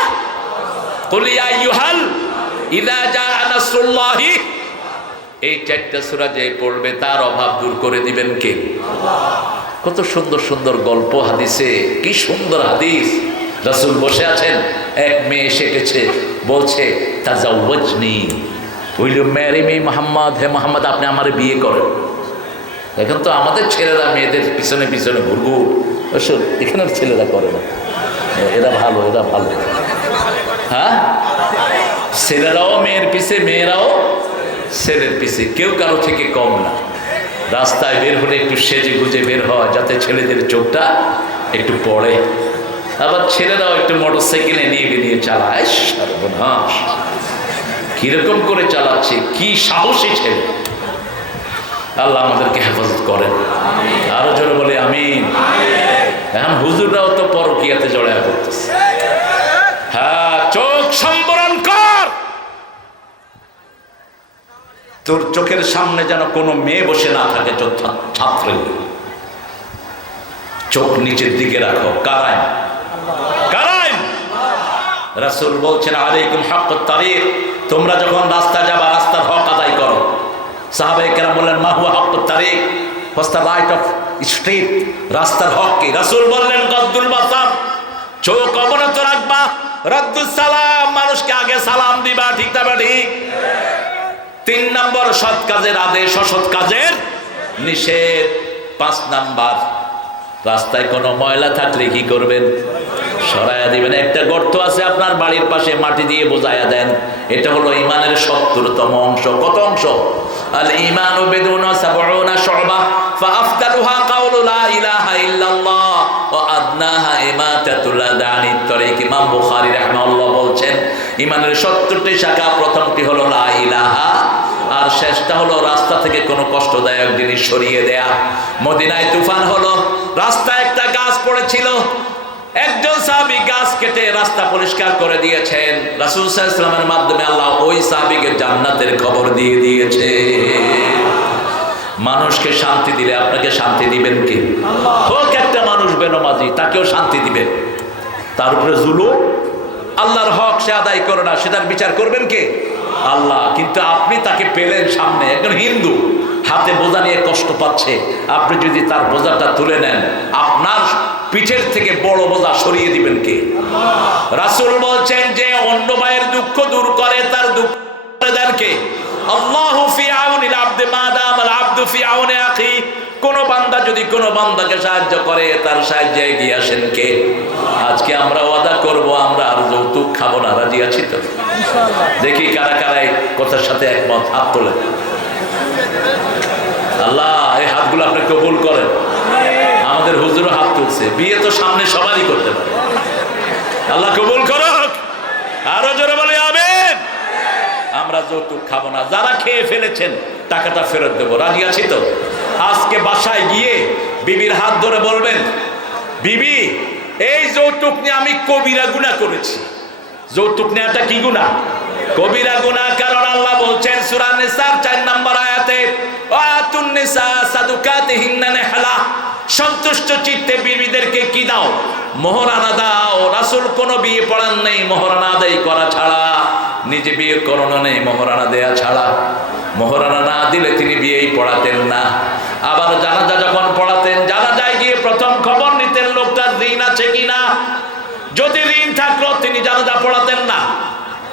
কুল ইয়া আইয়ুহাল, ইযা জাআ নাসরুল্লাহি। এই চারটা সূরা যে পড়বে তার অভাব দূর করে দিবেন কে? কত সুন্দর সুন্দর গল্প হাদিসে, কি সুন্দর হাদিস। রাসূল বসে আছেন, এক মেয়ে এসে গেছে, বলছে তাজাওয়াজনি, will you marry me Muhammad, হে মুহাম্মদ আপনি আমারে বিয়ে করেন। এখন তো আমাদের ছেলেরা মেয়েদের পিছনে পিছনে ঘুরঘুর, ওসব এখানের ছেলেরা করে না। এরা ভালো, এরা ভালো। হ্যাঁ, ছেলেরাও মেয়ের পিছে, মেয়েরাও ছেলের পিছে, কেউ কারো থেকে কম না। রাস্তায় বের হলে একটু সেজে গুজে বের হয় যাতে ছেলেদের চোখটা একটু পড়ে। আবার ছেলেরাও একটু মোটর সাইকেলে নিয়ে বেরিয়ে চালায়। সর্বনাশ, কিরকম করে চালাচ্ছে, কি সাহসী ছেলে। আল্লাহ আমাদেরকে হেফাজত করেন। আরো জোরে বলে আমিন। এখন হুজুররাও তো পরকীয়াতে জড়ায় পড়তেছে। হ্যাঁ, চোখ সম্বরণ কর। তোর চোখের সামনে যেন কোনো মেয়ে বসে না থাকে। ছাত্র চোখ নিচের দিকে রাখো। কারাইন, কারাইন। রাসূল বলছেন আলাইকুম হাক্কুত তারিক, তোমরা যখন রাস্তা যাবা রাস্তার হক আদায় করো। সাহাবায়ে কেরাম বললেন মা হুয়া হাক্কুত তারিক, what's the right of street, রাস্তার হক কি? রাসূল বললেন গদ্দুল বাসার, চোখ অবনত রাখবা, রদ্দুস সালাম, মানুষকে আগে সালাম দিবা। ঠিক না ঠিক? 3 নম্বর সৎ কাজের আদেশ, অসৎ কাজের নিষেধ। 5 নাম্বার, রাস্তায় কোনো ময়লা থাকলে কি করবেন? সরাইয়া দিবেন। একটা গর্ত আছে আপনার বাড়ির পাশে, মাটি দিয়ে বোঝাইয়া দেন। এটা হলো ঈমানের 70তম অংশ। কত অংশ? আল ঈমানু বিদুনা 70 শু'বা, ফাআফদালুহা কাউলু লা ইলাহা ইল্লাল্লাহ ওয়া আদনাহা ইমাতাতুল আদানিত তরিক। ইমাম বুখারী রাহিমাহুল্লাহ বলছেন ঈমানের 70টি শাখা, প্রথমটি হলো লা ইলাহা, আর শেষটা হলো রাস্তা থেকে কোনো কষ্টদায়ক জিনিস সরিয়ে দেয়া। মদিনায় তুফান হলো, রাস্তায় একটা গাছ পড়েছিল, একজন সাহাবী গাছ কেটে রাস্তা পরিষ্কার করে দিয়েছেন। রাসূল সাল্লাল্লাহু আলাইহি ওয়াসাল্লামের মাধ্যমে আল্লাহ ওই সাহাবীকে জান্নাতের খবর দিয়ে দিয়েছে। মানুষকে শান্তি দিলে আপনাকে শান্তি দিবেন কে? আল্লাহ। হোক একটা মানুষ বেনামাজি, তাকেও শান্তি দিবেন। তার উপরে জুলুম, আল্লাহর হক সে আদায় করে না, সেটার বিচার করবেন কে? আল্লাহ। কিন্তু আপনি তাকে পেলেন সামনে, একজন হিন্দু হাতে বোঝা নিয়ে কষ্ট পাচ্ছে, আপনি যদি তার বোঝাটা তুলে নেন, আপনার পিঠের থেকে বড় বোঝা সরিয়ে দিবেন কে? রাসূল বলছেন যে অন্য ভাইয়ের দুঃখ দূর করে, তার দুঃখ দেন কে? আল্লাহু ফি আউনিল আবদি মা দামাল আবদু ফি আউনি আখি। কোন বান্দা যদি কোন বান্দাকে সাহায্য করে, তার সাহায্যে এগিয়ে আসেন কে? আজকে আমরা ওয়াদা করব আমরা আর যৌতুক খাবো না। রাজি আছি তো? ইনশাআল্লাহ। দেখি কারা কারা এই কথার সাথে একমত, হাত তোলেন। আল্লাহ এই হাতগুলো আপনি কবুল করেন। আমাদের হুজুরও হাত তুলছে। বিয়ে তো সামনে সবারই করতে পারে। আল্লাহ কবুল করুক। আরো জোরে বলে আমিন। আমরা যৌতুক খাবো না। যারা খেয়ে ফেলেছেন টাকাটা ফেরত দেবো। রাজি আছি তো? আজকে বাসায় গিয়ে বিবির হাত ধরে বলবেন, বিবি এই যৌতুক নিয়ে আমি কবিরা গুনাহ করেছি। যৌতুক নেওয়াটা কি গুনাহ? কবিরা গুনাহ। কারণ আল্লাহ বলছেন সূরা নিসার 4 নম্বর আয়াতে, ওয়াতুন নিসা সাদুকাতিহিন্না নিহলা, সন্তুষ্ট চিত্তে বিবিদেরকে কি দাও? মোহরানা দাও। রাসূল কোনো বিয়ে পড়ান নেই মোহরানা আদায় করা ছাড়া, নিজে বিয়ে করানো নেই মোহরানা দেয়া ছাড়া। মোহরানা না দিলে তিনি বিয়েই পড়াতেন না। আবার জানাজা যখন পড়াতেন, জানাজায় গিয়ে প্রথম খবর নিতেন লোকটার ঋণ আছে কিনা। যদি ঋণ থাকলো তিনি জানাজা পড়াতেন না।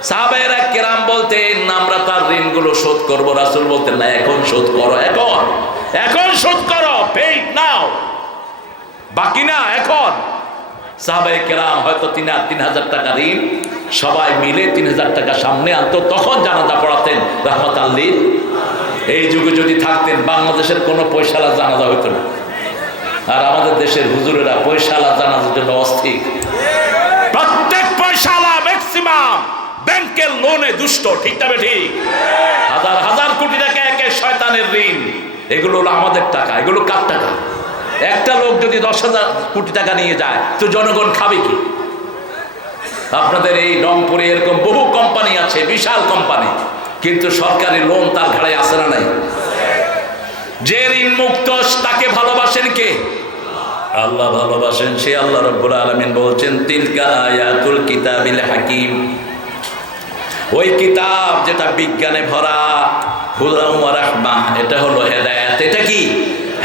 সাহাবায়েরা কেরাম বলতেন আমরা তার ঋণগুলো শোধ করব। রাসূল বলতেন না, এখন শোধ করো, এখন শোধ করো, পেইড নাও, বাকি না এখন। সাহাবায়ে কেরাম হয়তো 3,000 টাকা ঋণ, সবাই মিলে 3,000 টাকা সামনে আনতো, তখন জানাজা পড়াতেন রাহমাতাল লিল। এই যুগে যদি থাকতেন বাংলাদেশের কোনো পয়সালা জানাজা হইতো না। আর আমাদের দেশের হুজুরেরা পয়সালা জানাজার জন্য অস্থির। প্রত্যেক ইমাম ব্যাংকের লোনে দুষ্ট, ঠিক না ঠিক? হাজার হাজার কোটি টাকা একে শয়তানের ঋণ, এগুলো হলো আমাদের টাকা। এগুলো কার টাকা? একটা লোক যদি 10,000 কোটি টাকা নিয়ে যায় তো জনগণ খাবে কি? আপনাদের এই রংপুরে এরকম বহু কোম্পানি আছে, বিশাল কোম্পানি, কিন্তু সরকারি লোন তার ঘাড়ে আসে না নাই? যে ঋণ মুক্ত তাকে ভালোবাসেন কে? আল্লাহ ভালোবাসেন। সে আল্লাহ রাব্বুল আলামিন বলছেন তিলকা আয়াতুল কিতাবিল হাকিম, ওই কিতাব যেটা বিজ্ঞানে ভরা, হুদাম ওয়া রাহমাহ, এটা হলো হেদায়েত। এটা কি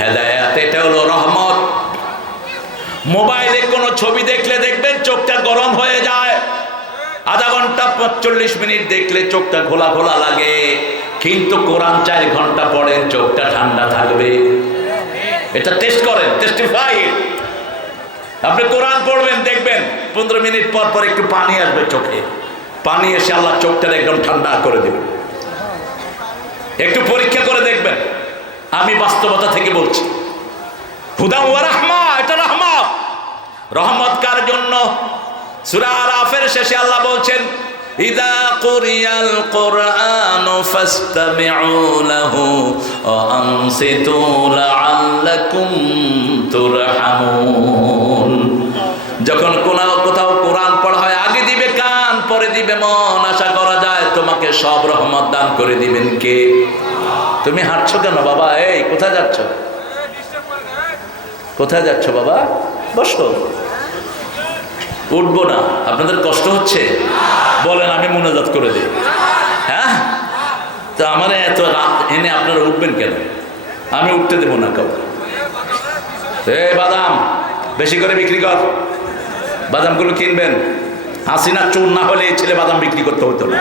হেদায়েত? এটা হলো রহমত। মোবাইলে কোনো ছবি দেখলে দেখবেন চোখটা গরম হয়ে যায়, আধা ঘন্টা 45 মিনিট দেখলে চোখটা ঘোলা ঘোলা লাগে, কিন্তু কোরআন 4 ঘন্টা পড়েন চোখটা ঠান্ডা থাকবে। এটা টেস্ট করেন, টেস্টিফাই। আপনি কোরআন পড়বেন, দেখবেন 15 মিনিট পর পর একটু পানি আসবে চোখে, পানি এসে আল্লাহ চোখটা একদম ঠান্ডা করে দেবে। একটু পরীক্ষা করে দেখবেন, আমি বাস্তবতা থেকে বলছি। হুদা ওয়া রাহমা, এটা রহমত। রহমত কার জন্য? সূরা আরাফের শেষে আল্লাহ বলছেন ইযা কুরিয়াল কুরআনু ফাসতামিউ লাহু ওয়া আনসিতু লাআল্লাকুম তুরহামুন। যখন কোথাও কোরআন পড়া হয়, আগে দিবে কান, পরে দিবে মন। আশা করা যায় তোমাকে সব রহমত দান করে দিবেন কে? তুমি হাঁটছো কেন বাবা? এই কোথায় যাচ্ছ? কোথায় যাচ্ছ বাবা? বসো। উঠবো না? আপনাদের কষ্ট হচ্ছে? বলেন আমি মুনাজাত করে দিই। হ্যাঁ, তো আমার এত রাত এনে আপনারা উঠবেন কেন? আমি উঠতে দেবো না কাউকে। বাদাম বেশি করে বিক্রি কর, বাদামগুলো কিনবেন। হাসিনা চোর না হলে এই ছেলে বাদাম বিক্রি করতে হতো না।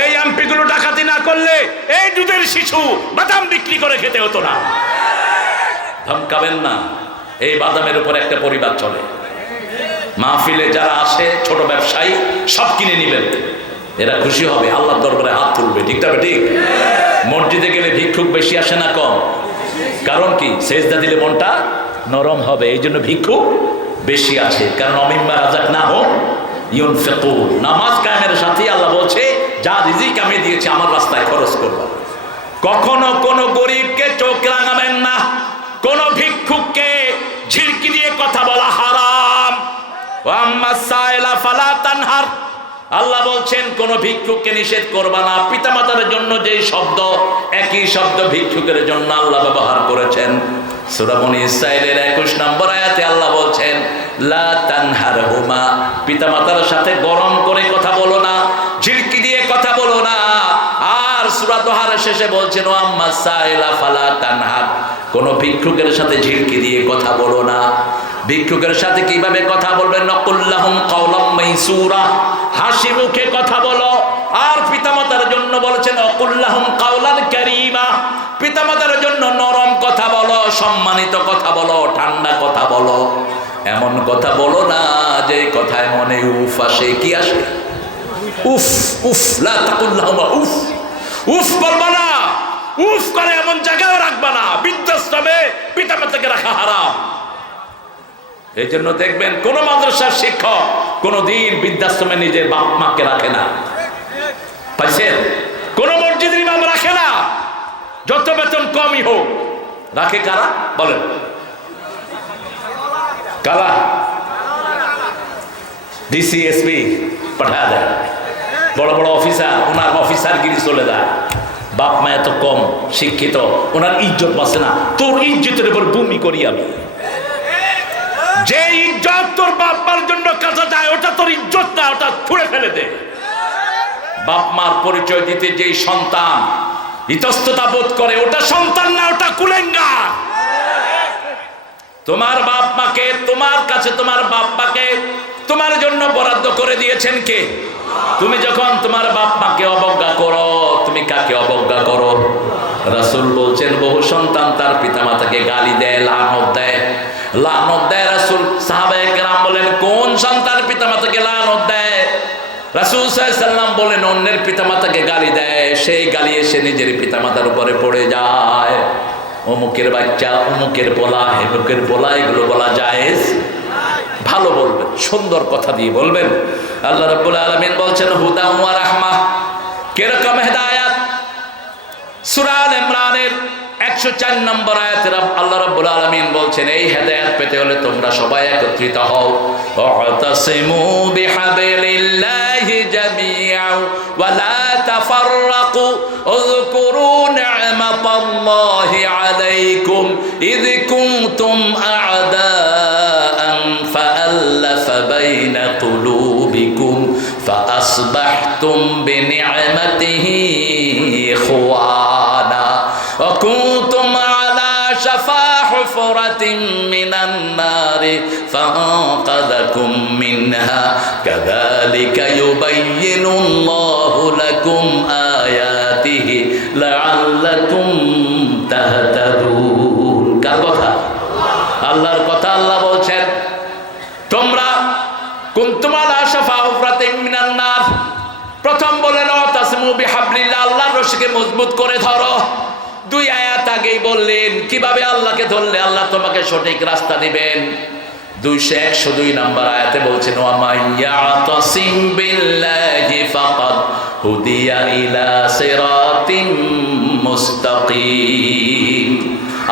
এই এমপি গুলো ডাকাতি না করলে এই দুধের শিশু বাদাম বিক্রি করে খেতে হতো না। ধমকাবেন না। এই বাদামের উপর একটা পরিবার চলে। মাহফিলে যারা আসে ছোট ব্যবসায়ী সব কিনে নিবেন, এরা খুশি হবে, আল্লাহর দরবারে হাত তুলবে, ঠিক তবে ঠিক। মসজিদে গেলে ভিক্ষুক বেশি আসে না কম? কারণ কি? সেজদা দিলে মনটা নরম হবে, এই জন্য ভিক্ষুক বেশি আসে। কারণ অমিম্মা রাজাক না হোক ইউনফিকুন, নামাজ কায়েমের সাথে আল্লাহ বলছে যা রিজিক আমি দিয়েছি আমার রাস্তায় খরচ করব। কখনো কোন গরিবকে চোখ রাঙাবেন না, কোন ভিক্ষুককে ঝিড়কি দিয়ে কথা বলা হারাম। আল্লাহ বলছেন কোন ভিক্ষুককে নিষেধ করবা না। পিতামাতার জন্য যে শব্দ, একই শব্দ ভিক্ষুকের জন্য আল্লাহ ব্যবহার করেছেন। সূরা বনী ইসরাঈলের 21 নম্বর আয়াতে আল্লাহ বলছেন লা তানহারহুমা, পিতামাতার সাথে গরম করে কথা বলো না, ঝিড়কি দিয়ে কথা বলো না। আর সূরা দোহার শেষে বলছেন ওয়া আম্মা সাইলা ফালা তানহার, কোন ভিক্ষুকের সাথে ঝিড়কি দিয়ে কথা বলো না। ভিক্ষুকের সাথে কিভাবে কথা বলবেন? নকুল্লাহুম কাওলাম মাইসুরা, হাসি মুখে কথা বলো। আর পিতামাতার জন্য বলেছেন অকুল্লাহুম কাওলান কারীমা, পিতামাতার জন্য নরম কথা বলো, সম্মানিত কথা বলো, ঠান্ডা কথা বলো। এমন কথা বলো না যে কথায় মনে উফ আসে। কি আসে? উফ উফ। লা তাকুল্লাহুমা উফ, উফ বলবা না। উফ করে এমন জায়গায় রাখবা না, বৃদ্ধাশ্রমে পিতামাতাকে রাখা হারাম। এই জন্য দেখবেন কোন মাদ্রাসার শিক্ষক কোনদিন বৃদ্ধাশ্রমে নিজের বাপ মাকে রাখে না, পাইছেন? কোন মসজিদের ইমাম রাখে না, যত বেতন কমই হোক। রাখে কারা বলেন? কারা? ডিসি এসপি পাঠায় দেয়, বড় বড় অফিসার, ওনার অফিসারগিরি চলে যায়। বাপ মা এত কম শিক্ষিত, ওনার ইজ্জত বাঁচে না। তোর ইজ্জতের উপর ভূমি করি আমি। যে ইজ্জত তোর বাপ মার জন্য কাটা যায় ওটা তোর ইজ্জত না, ওটা ছুঁড়ে ফেলে দে। বাপ মার পরিচয় দিতে যেই সন্তান ইতস্ততা বোধ করে ওটা সন্তান না, ওটা কুলেঙ্গার। তোমার বাপ মাকে, তোমার কাছে তোমার বাপ মাকে তোমার জন্য বরাদ্দ করে দিয়েছেন কে? তুমি যখন তোমার বাপ মাকে অবজ্ঞা করো, তুমি কাকে অবজ্ঞা করো? রাসূল বলছেন বহু সন্তান তার পিতামাতাকে গালি দেয়, লানত দেয়। লানত দেয় রাসূল। সাহাবায়ে কেরাম বলেন কোন সন্তান পিতামাতাকে লানত দেয়? রাসূল সাল্লাল্লাহু আলাইহি ওয়াসাল্লাম বলেন অন্যের পিতামাতাকে গালি দেয়, সেই গালি এসে নিজের পিতামাতার উপরে পড়ে যায়। অমুকের বাচ্চা, অমুকের পোলা, হেমুকের পোলা, এগুলো বলা জায়েজ? ভালো বলবেন, সুন্দর কথা দিয়ে বলবেন। আল্লাহ রাব্বুল আলামিন বলছেন হুদা ওয়া রাহমাহ। কিরকম হেদায়েত? সূরা আল ইমরানের 104 নম্বর আয়াতে আল্লাহ রাব্বুল আলামিন বলছেন এই হেদায়েত পেতে হলে তোমরা সবাই একত্রিত হও। ওয়াতাসিমু বিহাবলিল্লাহি জামিআন ওয়া লা তাফাররাকু উযকুরু নি'মাতাল্লাহি আলাইকুম ইয কুনতুম আ'দাআন ফাআল্লাফা বাইনা কুলুবিকুম ফাআসবাহতুম বিনি'মাতিহি ইখওয়ানা ওয়া কুনতুম আলা শাফা হুফরাতিন মিনান নারি ফাআনকাযাকুম মিনহা কাযালিকা ইউবাইয়িনুল্লাহু লাকুম আয়াতিহি লাআল্লাকুম তাহতাদুন। কার কথা? আল্লাহর কথা। আল্লাহ বলছেন তোমরা কুনতুম আলা শাফা হুফরাতিন মিনান নার, প্রথম বলেন ওয়াতাসিমু বিহাবলিল্লাহ, আল্লাহর রশিকে মজবুত করে ধরো। 2 আয়াত আগেই বললেন কিভাবে আল্লাহকে ধরলে আল্লাহ তোমাকে সঠিক রাস্তা দিবেন। 102 নম্বর আয়াতে বলছেন ওয়া মাইয়াতাসিম বিল্লাহি ফাকাদ হুদিয়া ইলা সিরাতিম মুস্তাকিম।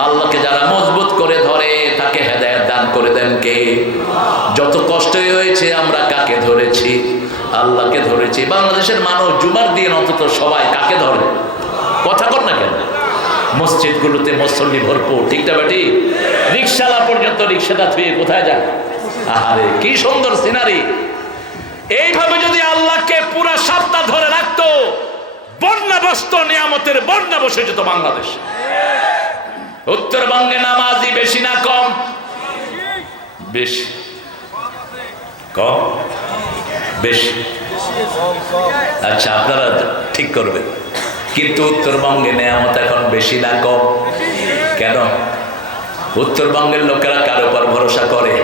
আল্লাহকে যারা মজবুত করে ধরে তাকে হেদায়েত দান করে দেন কে? যত কষ্টই হয়েছে আমরা কাকে ধরেছি? আল্লাহকে ধরেছি। বাংলাদেশের মানুষ জুমার দিন অন্তত সবাই কাকে ধরে? কথা কর না কেন? মসজিদগুলোতে মুসল্লি ভরপুর, ঠিক না বেটি? রিকশালা পর্যন্ত রিকশাটা থুয়ে কোথায় যায়? আরে কি সুন্দর সিনারি! এইভাবে যদি আল্লাহকে পুরা সপ্তাহ ধরে রাখতো, বন্যা বসত, নিয়ামতের বন্যা বসে যেত বাংলাদেশ। উত্তরবঙ্গে নামাজি বেশি না কম? বেশি। কম? বেশি। আচ্ছা, আপনারা ঠিক করবেন। কিন্তু উত্তরবঙ্গে নিয়ামত এখন বেশি না কম? কেন? উত্তরবঙ্গের লোকেরা কার উপর ভরসা করে?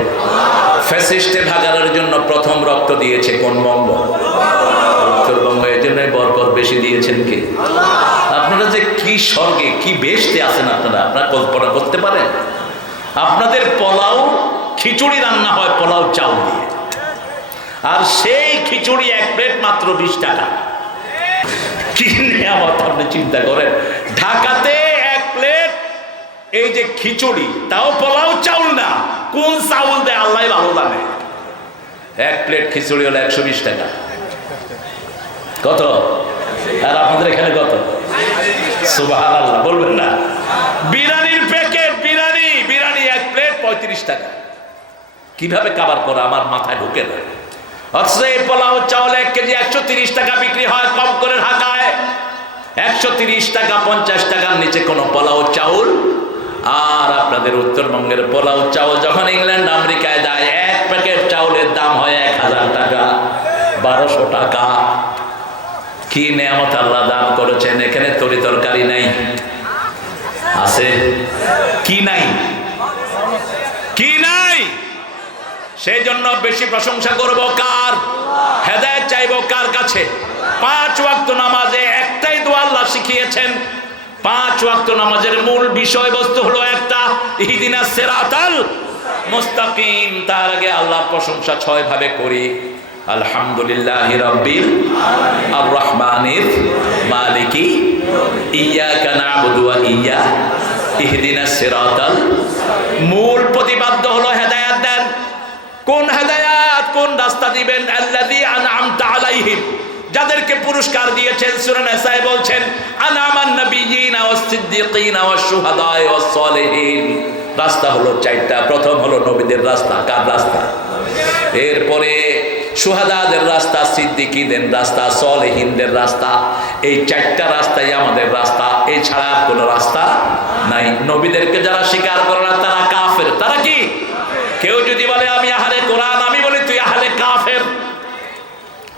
ফ্যাসিস্টে ভাগানোর জন্য প্রথম রক্ত দিয়েছে কোন বঙ্গ? উত্তরবঙ্গ। এই জন্য বরকত বেশি দিয়েছেন কে? আপনারা যে কি স্বর্গে কি বেহেশতে আছেন আপনারা কল্পনা করতে পারেন? আপনাদের পোলাও খিচুড়ি রান্না হয় পোলাও চাউল দিয়ে, আর সেই খিচুড়ি 1 প্লেট মাত্র 20 টাকা। কি নিয়ামত আপনি চিন্তা করেন। ঢাকাতে 1 প্লেট এই যে খিচুড়ি, তাও পোলাও চাউল না, কোন চাউল দেয় আল্লাহ ভালো জানে। 1 প্লেট খিচুড়ি হলো 120 টাকা। কত? আর আপনাদের এখানে কত? সুবহানাল্লাহ বলবেন না? বিরিয়ানির প্যাকেট, বিরিয়ানি 1 প্লেট 35 টাকা। কিভাবে কাবার করা আমার মাথায় ঢুকে না। অথচ এই পোলাও চাউল 1 কেজি 130 টাকা বিক্রি হয় কম করে ঢাকায়। 130 টাকা, 50 টাকার নিচে কোনো পোলাও চাউল। আর আপনাদের উত্তরবঙ্গের পোলাও চাউল যখন ইংল্যান্ড আমেরিকায় যায়, 1 প্যাকেট চাউলের দাম হয় 1000 টাকা, 1200 টাকা। কি নিয়ামত আল্লাহ দান করেছেন। এখানে তরি তরকারি নাই, আছে? কি নাই? কি নাই? সেই জন্য বেশি প্রশংসা করব কার? হেদায়েত চাইব কার কাছে? 5 ওয়াক্ত নামাজে একটাই দোয়া আল্লাহ শিখিয়েছেন। 5 ওয়াক্ত নামাজের মূল বিষয়বস্তু হলো একটা, ইহদিনাস সিরাতাল মুস্তাকিম। তার আগে আল্লাহর প্রশংসা 6 ভাবে করি। আলহামদুলিল্লাহি রাব্বিল আলামিন, আর রহমানির মালিকি, ইয়াকা না'বুদু ওয়া ইয়্যা, ইহদিনাস সিরাতাল। মূল প্রতিপাদ্য হলো হেদায়েত দেন। কোন হেদায়েত, কোন রাস্তা দিবেন? আল্লাযী আন'আমতা আলাইহিম, যাদেরকে পুরস্কার দিয়েছেন। সূরা নিসায় বলছেন আন'আমান নাবিয়্যিনা ওয়াস সিদ্দীকিনা ওয়াস শুহাদা ওয়াস সালিহিন। রাস্তা হলো 4টা। প্রথম হলো নবীদের রাস্তা। কার রাস্তা? এরপরে শুহাদাদের রাস্তা, সিদ্দিকীদের রাস্তা, সালেহিনদের রাস্তা। এই 4টা রাস্তাই আমাদের রাস্তা, এছাড়া কোনো রাস্তা নাই। নবীদেরকে যারা স্বীকার করে না তারা কাফের। তারা কি? কেউ যদি বলে আমি আহলে কোরআন, আমি বলি তুই আহলে কাফের।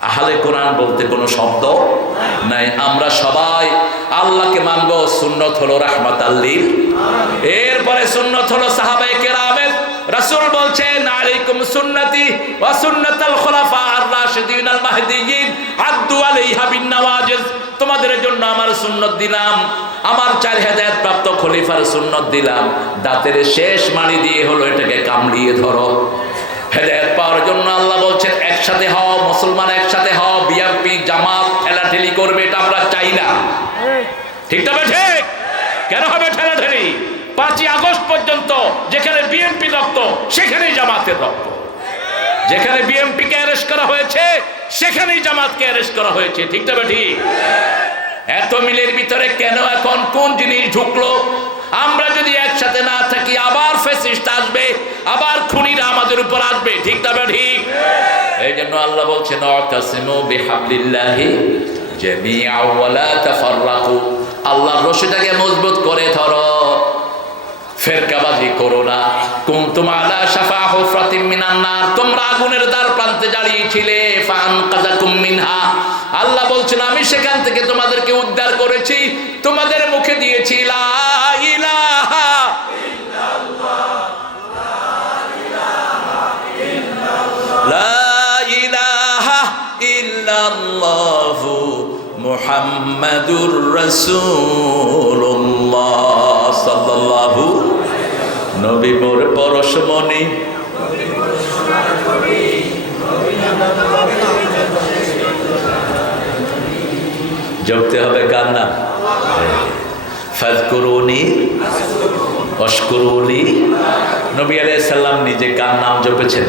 আহলে কোরআন বলতে কোনো শব্দ নাই। আমরা সবাই আল্লাহকে মানবো। সুন্নত হলো রাহমাতাল লিল আলামিন। এরপরে সুন্নত হলো সাহাবায়ে কেরামের। রাসূল বলছেন আলাইকুম সুন্নতি ওয়া সুন্নাতাল খুলাফা আর রাশিদিন আল মাহদিয়িন আদু আলাইহা বিন নওয়াজিজ। তোমাদের জন্য আমার সুন্নত দিলাম, আমার 4 হেদায়েত প্রাপ্ত খলিফার সুন্নত দিলাম। দাঁতের শেষ মাড়ি দিয়ে হলো এটাকে কামড়িয়ে ধরো। হেদায়েত পাওয়ার জন্য আল্লাহ বলছেন একসাথে হও, মুসলমান একসাথে হও। বিএনপি জামাত ঠেলাঠেলি করবে, এটা আমরা চাই না। ঠিক তবে ঠিক কেন হবে ঠেলাঠেলি? 5ই আগস্ট পর্যন্ত যেখানে বিএনপি রক্ত সেখানেই জামাতের রক্ত, যেখানে বিএনপিকে অ্যারেস্ট করা হয়েছে সেখানেই জামাতকে অ্যারেস্ট করা হয়েছে। ঠিক তবে ঠিক। এত মিলের ভিতরে কেন এখন কোন জিনিস ঢুকলো? আমরা যদি একসাথে না থাকি আবার ফ্যাসিস্ট আসবে, আবার খুনিরা আমাদের উপর আসবে। ঠিক তবে ঠিক। এই জন্য আল্লাহ বলছেন ওয়াতাসিমু বিহাবলিল্লাহি জামিআ ওয়া লা তাফাররাকু। আল্লাহর রশিটাকে মজবুত করে ধরো, ফেরকাবাজি করো না। কুনতুম আলা শাফা হুফরাতিন মিনান নার, তোমরা আগুনের দ্বার প্রান্তে দাঁড়িয়েছিলে, ফাআনকাযাকুম মিনহা। আল্লাহ বলছেন আমি সেখান থেকে তোমাদেরকে উদ্ধার করেছি, তোমাদের মুখে দিয়েছি লা ইলাহা ইল্লাল্লাহ, লা ইলাহা ইল্লাল্লাহু মুহাম্মাদুর রাসূলুল্লাহ সাল্লাল্লাহু। নবী মোর পরশমণি, জপতে হবে কার নাম? ফাযকুরুনি ওয়াশকুরুনি। নবী আলাইহিস সালাম নিজে কার নাম জপেছেন?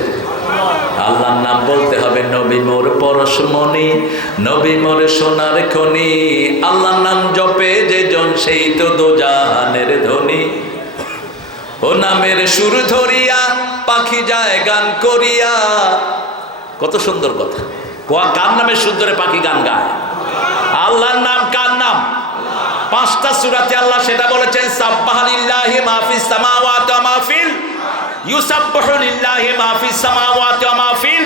আল্লাহর নাম বলতে হবে। নবী মোর পরশমণি, নবী মোর সোনার খনি। আল্লাহর নাম জপে যে জন সেই তো দোজাহানের ধনী। ও নামের সুর ধরিয়া পাখি যায় গান করিয়া। কত সুন্দর কথা। কার নামের সুর ধরে পাখি গান গায়? আল্লাহর নাম। কার নাম? 5টা সূরাতে আল্লাহ সেটা বলেছেন, সাব্বাহা লিল্লাহি মা ফিস সামাওয়াতি ওয়া মা ফিল, ইউসাব্বিহু লিল্লাহি মা ফিস সামাওয়াতি ওয়া মা ফিল।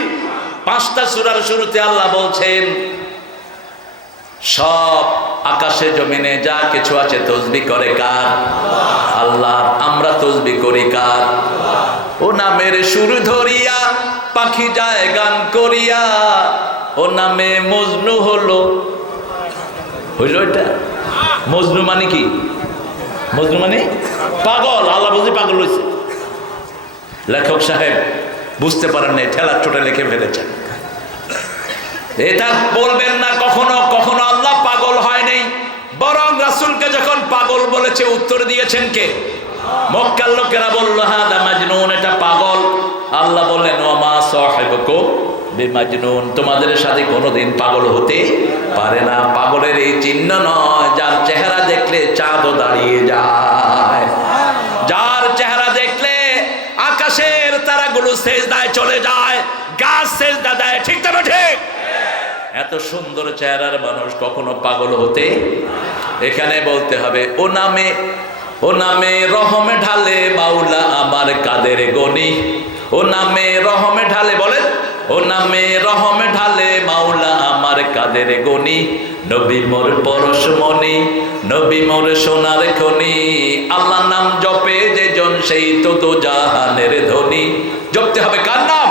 5টা সূরার শুরুতে আল্লাহ বলছেন সব আকাশে জমিনে যা কিছু আছে তাসবিহ করে কার? আল্লাহ। আমরা তাসবিহ করি কার? ও নামের সুর ধরিয়া পাখি যায় গান করিয়া। ও নামে মজনু হলো, হইল এটা? মজনু মানে কি? মজনু মানে পাগল। আল্লাহ বলছে পাগল হয়েছে। লেখক সাহেব বুঝতে পারেন না, ঠেলার ছোটে লিখে ফেলেছেন। এটা বলবেন না কখনো কখনো আল্লাহ পাগল হয় নাই, বরং রাসূলকে যখন পাগল বলেছে উত্তর দিয়েছেন কে? মক্কার লোকেরা বলল হাদা মাজনুন, এটা পাগল। আল্লাহ বললেন ওয়া মা সাহিবুকুম বিমাজনুন, তোমাদের সাথে কোনোদিন পাগল হতে পারে না। পাগলের এই চিহ্ন নয় যার চেহারা দেখলে চাঁদও দাঁড়িয়ে যায়, যার চেহারা দেখলে আকাশের তারাগুলো সেজদায় চলে যায়, গাছ সেজদা দেয়। ঠিক তবে ঠিক। এত সুন্দর চেহারার মানুষ কখনো পাগল হতে। এখানে বলতে হবে ও নামে, ও নামে রহমে ঢালে মাওলা আমার কাদের গনি। ও নামে রহমে ঢালে, বলেন ও নামে রহমে ঢালে মাওলা আমার কাদের গনি। নবী মোর পরশমণি, নবী মোর সোনার খনি। আল্লাহ নাম জপে যে জন সেই তো দোজাহানের ধনী। জপতে হবে কার নাম?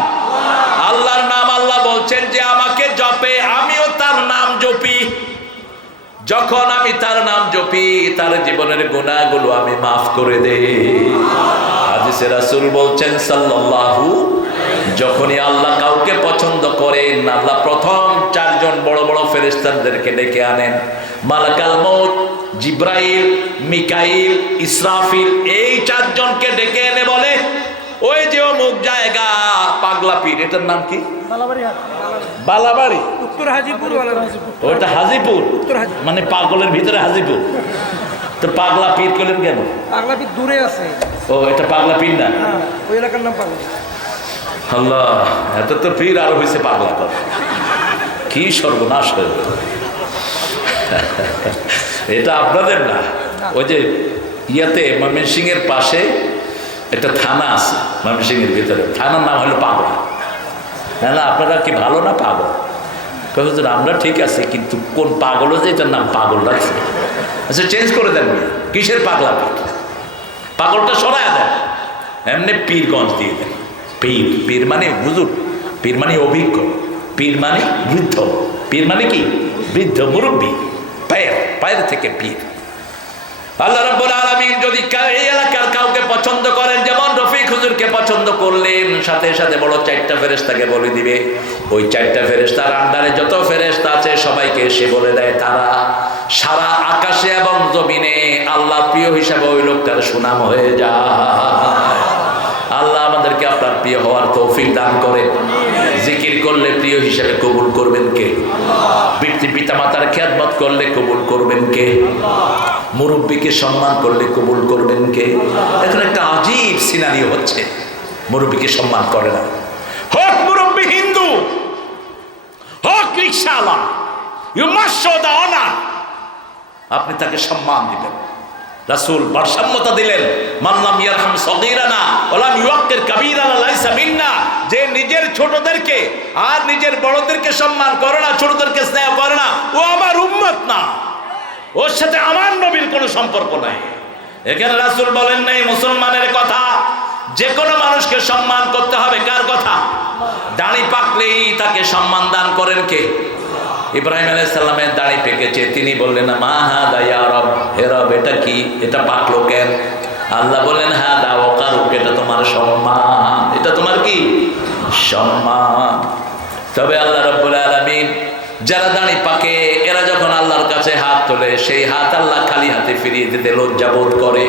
আল্লাহর নাম। আল্লাহ বলছেন যে আমাকে জপে, আমিও তার নাম জপি। যখন আমি তার নাম জপি তার জীবনের গুনাহগুলো আমি মাফ করে দেই। হাদিসে রাসূল বলছেন সাল্লাল্লাহু, যখনই আল্লাহ কাউকে পছন্দ করেন আল্লাহ প্রথম 4 জন বড় বড় ফেরেশতাদেরকে ডেকে আনেন। মালাকাল মউত, জিব্রাইল, মিকাইল, ইসরাফিল, এই 4 জনকে ডেকে এনে বলে ওই যে অমুক জায়গা পাগলা পীর, এটার নাম কি? বালাবাড়ি, উত্তর হাজিপুর। ওটা হাজিপুর, মানে পাগলের ভিতরে হাজিপুর। তো পাগলা পীর করলেন কেন? পাগলা পীর দূরে আছে। ও এটা পাগলা পীর না, ওই এলাকার নাম পাগলা। আল্লাহ, এত তো পীর আরো হয়েছে পাগলা পীর। কি সর্বনাশ হয়ে গেল। এটা আপনাদের না, ওই যে ইয়াতে ময়মনসিংহের পাশে একটা থানা আছে, ময়মনসিংহের ভিতরে থানার নাম হলো পাগলা। না না, আপনারা কি ভালো না পাগল? হুজুর আমরা ঠিক আছে, কিন্তু কোন পাগল হচ্ছে এটার নাম পাগল রাখছে। আচ্ছা চেঞ্জ করে দেন, কিসের পাগলা পীর? পাগলটা সরায় দেন, এমনি পীরগঞ্জ দিয়ে দেন। পীর, পীর মানে হুজুর, পীর মানে অভিজ্ঞ, পীর মানে বৃদ্ধ, পীর মানে কি? বৃদ্ধ, মুরব্বী, পায়ের থেকে পীর। আল্লাহ রাব্বুল আলামিন যদি এই এলাকার কাউকে পছন্দ করেন, যেমন রফিক মালিক হুজুরকে পছন্দ করলেন, সাথে সাথে বড় 4টা ফেরেশতাকে বলে দিবে। ওই 4টা ফেরেশতার আন্ডারে যত ফেরেশতা আছে সবাইকে এসে বলে দেয়, তারা সারা আকাশে এবং জমিনে আল্লাহর প্রিয় হিসাবে ওই লোকটার সুনাম হয়ে যায়। আল্লাহ আমাদেরকে আপনার প্রিয় হওয়ার তৌফিক দান করেন। জিকির করলে প্রিয় হিসেবে কবুল করবেন কে? পিতা মাতার খেদমত করলে কবুল করবেন কে? মুরব্বীকে সম্মান করলে কবুল করবেন কে? এখন একটা আজীব সিনারিও হচ্ছে, মুরব্বীকে সম্মান করে না। হোক মুরব্বী হিন্দু, হোক রিকশাওয়ালা, you must show the honour. আপনি তাকে সম্মান দিবেন। রাসূল ভারসাম্যতা দিলেন, মাল্লাম ইয়ারহাম সগীরানা ওয়ালাম ইউক্কির কাবীরানা লাইসা মিন্না। যে নিজের ছোটদেরকে আর নিজের বড়দেরকে সম্মান করে না, ছোটদেরকে স্নেহ করে না, ও আমার উম্মত না, ওর সাথে আমার নবীর কোনো সম্পর্ক নাই। এখানে রাসূল বলেন নাই মুসলমানের কথা, যে কোনো মানুষকে সম্মান করতে হবে। কার কথা? দাড়ি পাকলেই তাকে সম্মান দান করেন কে? ইব্রাহিম আলাইহিস সালামের দাড়ি পেকেছে, তিনি বললেন মা হাদা ইয়া রব, হে রব এটা কি, এটা পাকলো কেন? আল্লাহ বললেন হাদা ওয়াকারুক, এটা তোমার সম্মান, এটা তোমার কি সম্মান। তবে আল্লাহ রাব্বুল আলামিন যারা দাড়ি পাকে এরা যখন আল্লাহর কাছে হাত তোলে, সেই হাত আল্লাহ খালি হাতে ফিরিয়ে দিতে লজ্জাবোধ করে।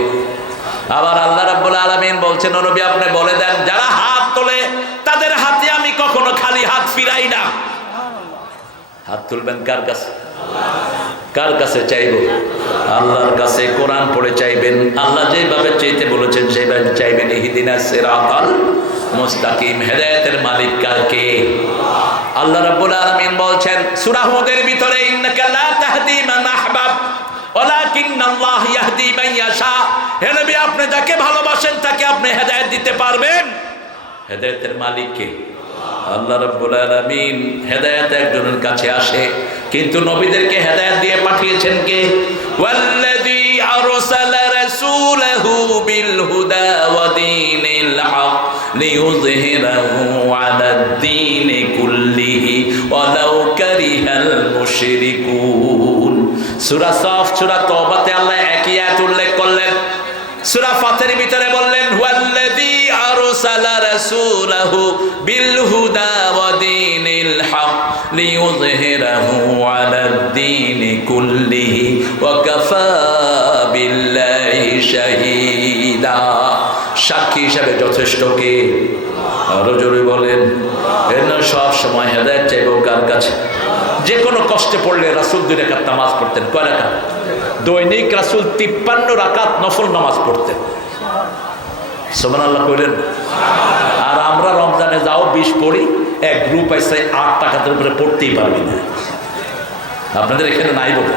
আবার আল্লাহ রাব্বুল আলামিন বলছেন ও নবী আপনি বলে দেন, যারা হাত তোলে তাদের হাতে আমি কখনো খালি হাত ফিরাই না। হাত তুলবেন কার কাছে? কার কাছে চাইব? আল্লাহর কাছে। কোরআন পড়ে চাইবেন, আল্লাহ যেভাবে চাইতে বলেছেন সেইভাবে চাইবেন। ইহদিনাস সিরাতাল মুস্তাকিম, হেদায়েতের মালিক কাকে? আল্লাহ রাব্বুল আলামিন বলছেন সূরা হুদের ভিতরে, ইন্নাকা লা তাহদি মান আহবাব ওয়ালাকিন্নাল্লাহ ইয়াহদি মান ইয়াশা। হে নবী আপনি যাকে ভালোবাসেন তাকে আপনি হেদায়েত দিতে পারবেন। হেদায়েতের মালিক কে? আল্লাহ রাব্বুল আলামিন। হেদায়েত একজনের কাছে আসে, কিন্তু নবীদেরকে হেদায়েত দিয়ে পাঠিয়েছেন কে? ওয়াল্লাযী আরসালা রাসূলাহু বিল হুদা ওয়া দীনিল হক লিইয়ুযহিরাহু আলাদ দীনি কুল্লিহি ওয়ালাউ কারিহাল মুশরিকুন। সূরা সাফ, সূরা তওবাতে আল্লাহ একই আয়াত উল্লেখ করলেন। সূরা ফাতির ভিতরে বললেন ওয়াল্লাযী আরসালা রাসূলাহু বিল হুদা ওয়া দীনিল হক লিইয়ুযহিরাহু আলাদ দীনি কুল্লিহি ওয়া কাফা বিল্লাহি শাহীদা। সাক্ষী হিসাবে যথেষ্ট কে? আরো জোরে বলেন। এর সব সময় হেদায়েত চাইবো কার কাছে? যে কোনো কষ্টে পড়লে রাসূল 2 রাকাত নামাজ পড়তেন। কয় রাকাত? দৈনিক রাসূল 53 রাকাত নফল নামাজ পড়তেন। সুবহানাল্লাহ কইলেন। আর আমরা রমজানে যাও 20 পড়ি, এক গ্রুপ আছে 8 টাকার উপরে পড়তেই পারবি না। আপনাদের এখানে নাই বলে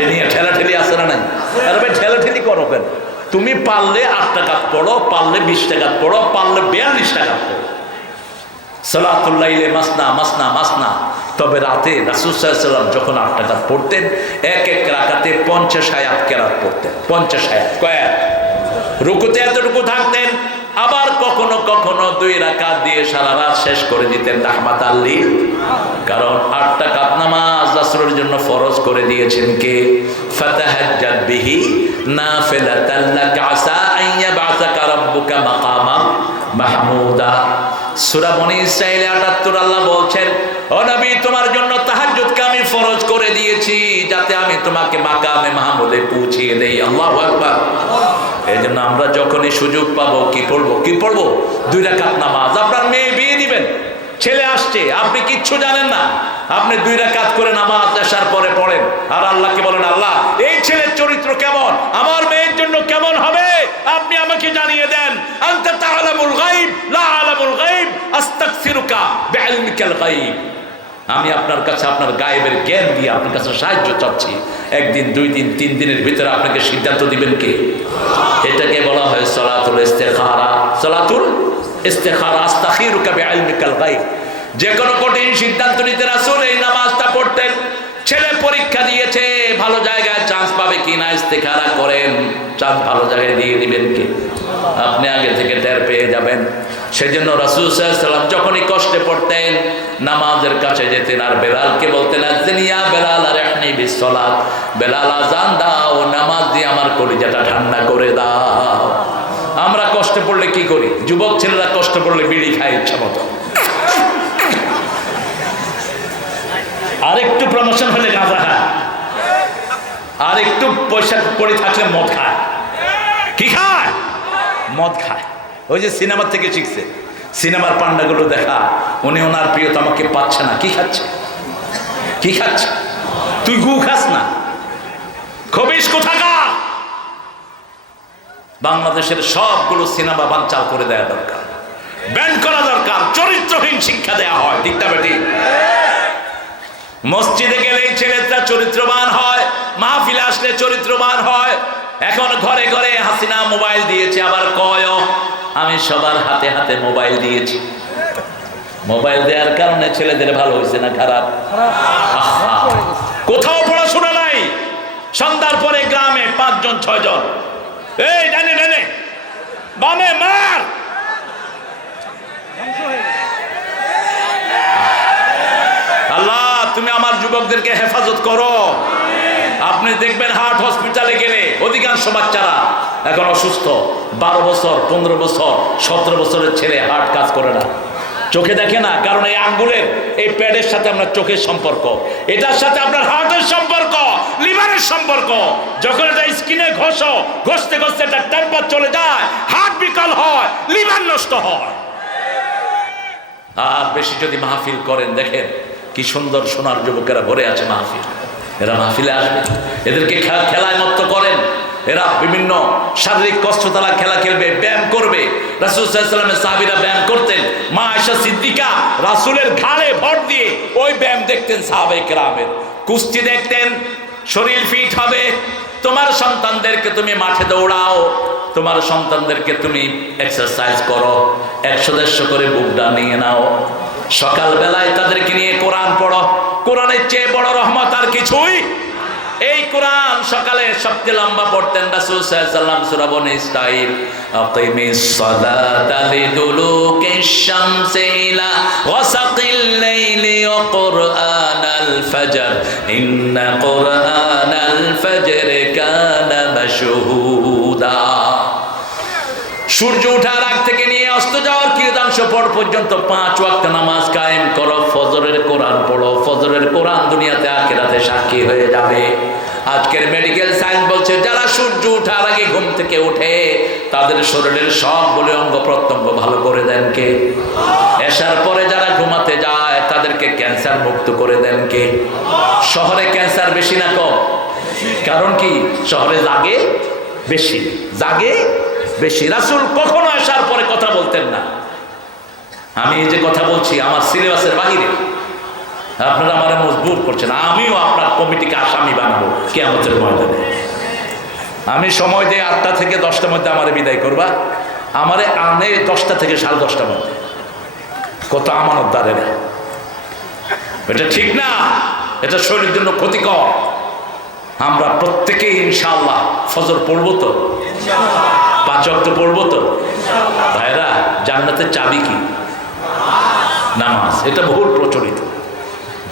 এ নিয়ে ঠেলাঠেলি আছে না নাই? আরে ভাই ঠেলাঠেলি করো কেন? তুমি পারলে 8 টাকা পড়ো, পারলে 20 টাকা পড়ো, পারলে 42 টাকা পড়ো। সালাতুল লাইলে মাসনা মাসনা মাসনা। তবে রাতে রাসূল সাল্লাল্লাহু আলাইহি ওয়াসাল্লাম যখন 8 টাকা পড়তেন, এক এক রাকাতে 50 আয়াত কেরাত পড়তেন। 50 আয়াত। কয় আয়াত? রুকুতে এতটুকু থাকতেন, আবার কখনো কখনো 2 রাকাত দিয়ে সারা রাত শেষ করে দিতেন রাহমাতাল লিল। কারণ 8 টাকাত নামাজ রাসূলের জন্য ফরজ করে দিয়েছেন কে? ফাতাহাজ্জাদ বিহি নাফিলাতাল লাকা আসা আন ইয়াবআসাকা রাব্বুকা মাকামাম মাহমুদা। সূরা বনী ইসরাঈল 78 আল্লাহ বলছেন ও নবী তোমার জন্য তাহাজ্জুদকে আমি ফরজ করে দিয়েছি যাতে আমি তোমাকে মাকামে মাহমুদে পৌঁছিয়ে দেই। আল্লাহু আকবার। এজন্য আমরা যখনই সুযোগ পাবো কি পড়বো? কি পড়বো? 2 রাকাত নামাজ। আপনার মেয়ে বিয়ে দিবেন, ছেলে আসছে, আপনি কিচ্ছু জানেন না, আপনি 2 রাকাত করে নামাজ আসার পরে পড়েন আর আল্লাহকে বলেন আল্লাহ এই ছেলের চরিত্র কেমন, আমার মেয়ের জন্য কেমন হবে আপনি আমাকে জানিয়ে দেন। আনতা তা'লামুল গায়ব লা আ'লামুল গায়ব আস্তাগফিরুকা বিইলমিকাল গায়ব। আমি আপনার কাছে আপনার গায়েবের জ্ঞান দিয়ে আপনার কাছে সাহায্য চাচ্ছি। 1 দিন 2 দিন 3 দিনের ভিতরে আপনাকে সিদ্ধান্ত দিবেন কে? এটাকে বলা হয় সালাতুল ইস্তিখারা। সালাতুল ইস্তিখারা, আস্তাখিরুকা বিইলমিকাল গায়ব। যে কোনো কঠিন সিদ্ধান্ত নিতে রাসূল এই নামাজটা পড়তেন। ছেলে পরীক্ষা দিয়েছে, ভালো জায়গায় চান্স পাবে কিনা ইস্তিখারা করেন। চান্স ভালো জায়গায় দিয়ে দিবেন কে? আপনি আগে থেকে টের পেয়ে যাবেন। সেজন্য রাসূল সাল্লাল্লাহু আলাইহি ওয়াসাল্লাম যখনই কষ্টে পড়তেন নামাজের কাছে যেতেন আর বেলালকে বলতেন আযনিয়া বেলাল আরহনি বিসসালাত, বেলাল আযান দাও, নামাজ দিয়ে আমার কলিজাটা ঠান্ডা করে দাও। আমরা কষ্টে পড়লে কি করি? যুবক ছেলেরা কষ্ট করলে বিড়ি খায় ইচ্ছা মতো, আর একটু প্রমোশন হলে গাঁজা খায়, আর একটু পয়সা পড়ে থাকলে মদ খায়। কি খায়? মদ খায়। ওই যে সিনেমার থেকে শিখছে, সিনেমার পান্ডাগুলো দেখা, উনি ওনার প্রিয়তমাকে পাচ্ছে না, কি খাচ্ছে? কি খাচ্ছে? তুই গু খাস না, খবিস কোথাকার? বাংলাদেশের সবগুলো সিনেমা বানচাল করে দেওয়া দরকার, ব্যান করা দরকার, চরিত্রহীন শিক্ষা দেওয়া হয়। ঠিক না বেটি? মসজিদে গেলেই ছেলেরা চরিত্রবান হয়, মাহফিলে আসলে চরিত্রবান হয়। এখন ঘরে ঘরে হাসিনা মোবাইল দিয়েছে, আবার কয় আমি সবার হাতে হাতে মোবাইল দিয়েছি। মোবাইল দেওয়ার কারণে ছেলেদের ভালো হয়েছে না খারাপ? কোথাও পড়াশোনা নাই, সন্ধ্যার পরে গ্রামে 5 জন 6 জন, এই ডানে ডানে বামে মার। আল্লাহ তুমি আমার যুবকদেরকে হেফাজত করো। আপনি দেখবেন হার্ট হসপিটালে গেলে অধিকাংশ বাচ্চারা এখন অসুস্থ, 12 বছর 15 বছর 17 বছরের ছেলে হার্ট কাজ করে না, চোখে দেখে না। কারণ এই আঙ্গুলের এই প্যাডের সাথে আপনার চোখের সম্পর্ক, এটার সাথে আপনার হার্টের সম্পর্ক, লিভারের সম্পর্ক। যখন এটা স্কিনে ঘষতে ঘষতে এটা টেম্পার চলে যায়, হার্ট বিকল হয়, লিভার নষ্ট হয়। আর বেশি যদি মাহফিল করেন, দেখেন কি সুন্দর সোনার যুবকেরা ভরে আছে মাহফিল, এরা মাহফিলে আসবে। এদেরকে খেলায় মত্ত করেন, এরা বিভিন্ন শারীরিক কষ্টতালা খেলা খেলবে, ব্যায়াম করবে। রাসূল সাল্লাল্লাহু আলাইহি ওয়াসাল্লামের সাহাবীরা ব্যায়াম করতেন, মা আয়েশা সিদ্দিকা রাসূলের ঘাড়ে ভর দিয়ে ওই ব্যায়াম দেখতেন। সাহাবায়ে কেরামের কুস্তি দেখতেন, শরীর ফিট হবে। তোমার সন্তানদেরকে তুমি মাঠে দৌড়াও, তোমার সন্তানদেরকে তুমি এক্সারসাইজ করো, 100-150 করে বুকডা নিয়ে নাও, সকালবেলায় তাদেরকে নিয়ে কোরআন পড়ো। কোরআনের চেয়ে বড় রহমত আর কিছুই। এই কোরআন সকালে সবচেয়ে লম্বা পড়তেন রাসূল সাল্লাল্লাহু আলাইহি ওয়াসাল্লাম, সূরা বনী ইসরাঈল, আকিমিস সালাতা লিদুলুকিশ শামসি ইলা ওয়াসাকিল লাইলি ওয়া কুরআনাল ফাজর ইন্না কুরআনাল ফাজরি কানা মাশহুদা। সূর্য ওঠার আগ থেকে নিয়ে অস্ত যাওয়ার কিয়দাংশ পর্যন্ত 5 ওয়াক্ত নামাজ কায়েম করো, ফজরের কোরআন পড়ো। ফজরের কোরআন দুনিয়াতে আখিরাতে সাক্ষী হয়ে যাবে। আজকের মেডিকেল সায়েন্স বলছে, যারা সূর্য ওঠার আগে ঘুম থেকে ওঠে তাদের শরীরের সবগুলো অঙ্গ প্রত্যঙ্গ ভালো করে দেন কে? এশার পরে যারা ঘুমাতে যায় তাদেরকে ক্যান্সার মুক্ত করে দেন কে? শহরে ক্যান্সার বেশি না কম? কারণ কি? শহরে জাগে বেশি, জাগে বেশি। রাসূল কখনো আসার পরে কথা বলতেন না। আমি এই যে কথা বলছি আমার সিলেবাসের বাহিরে, আপনারা আমারে মজবুর করছেন, আমিও আপনার কমিটিকে আসামি বানাবো কিয়ামতের ময়দানে। আমি সময় দিই 8টা থেকে 10টার মধ্যে আমারে বিদায় করবা, আমারে আনে 10টা থেকে 10:30টার মধ্যে। কত আমানতদারেরা, এটা ঠিক না, এটা শরীরের জন্য ক্ষতিকর। আমরা প্রত্যেকেই ইনশাআল্লাহ ফজর পড়বো তো, 5 ওয়াক্ত পড়বো তো। ভাইরা, জান্নাতের চাবি কি? নামাজ। এটা বহুল প্রচলিত।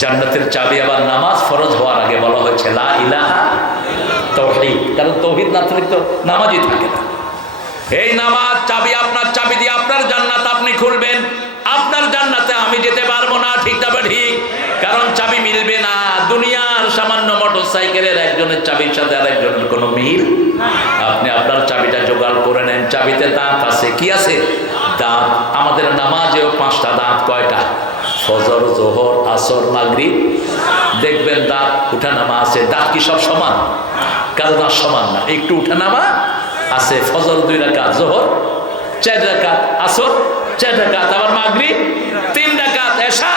জান্নাতের চাবি আবার নামাজ। ফরজ হওয়ার আগে বলা হয়েছে লা ইলাহা তাওহীদ, কারণ তাওহীদ না থাকলে তো নামাজই থাকে না। এই নামাজ চাবি, আপনার চাবি দিয়ে আপনার জান্নাত আপনি খুলবেন। আপনার জান্নাতে আমি যেতে পারবো না, ঠিক তবে ঠিক, কারণ চাবি মিলবে না। দুনিয়ার সামান্য মোটরসাইকেলের একজনের চাবির সাথে আরেকজনের কোনো মিল। আপনি আপনার চাবিটা জোগাড় করে নেন। চাবিতে দাঁত আছে, কি আছে? দাঁত। আমাদের নামাজেও 5টা দাঁত। কয়টা? ফজর, যোহর, আসর, মাগরিব। দেখবেন দাঁত উঠানামা আছে। দাঁত কি সব সমান? কারো দাঁত সমান না, একটু উঠানামা আছে। ফজর 2 রাকাত, যোহর 4 রাকাত, আসর 4 রাকাত, আবার মাগরিব 3 রাকাত, এশা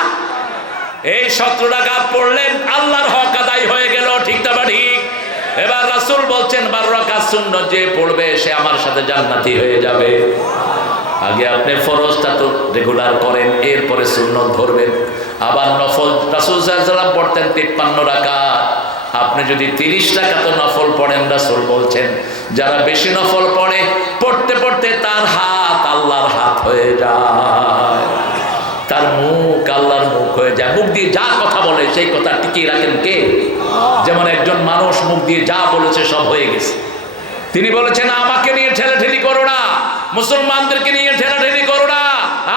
এই 17 রাকাত পড়লেন, আল্লাহর হক আদায় হয়ে গেল, ঠিক তবে ঠিক। এবার রাসূল বলছেন 12 রাকাত সুন্নাত যে পড়বে সে আমার সাথে জান্নাতি হয়ে যাবে। আগে আপনি ফরজটা তো রেগুলার করেন, এরপরে সুন্নাত ধরবেন। আবার নফল রাসূল সাল্লাল্লাহু আলাইহি ওয়াসাল্লাম পড়তেন 53 রাকাত। আপনি যদি 30 রাকাত নফল পড়েন, রাসূল বলছেন যারা বেশি নফল পড়ে, পড়তে পড়তে তার হাত আল্লাহর হাত হয়ে যায়, তার মুখ আল্লাহর মুখ হয়ে যায়। মুখ দিয়ে যা কথা বলে সেই কথা টিকিয়ে রাখেন কে? যেমন একজন মানুষ মুখ দিয়ে যা বলেছে সব হয়ে গেছে। তিনি বলেছেন আমাকে নিয়ে ঠেলাঠেলি করো না, মুসলমানদেরকে নিয়ে ঠেলাঠেলি করো না।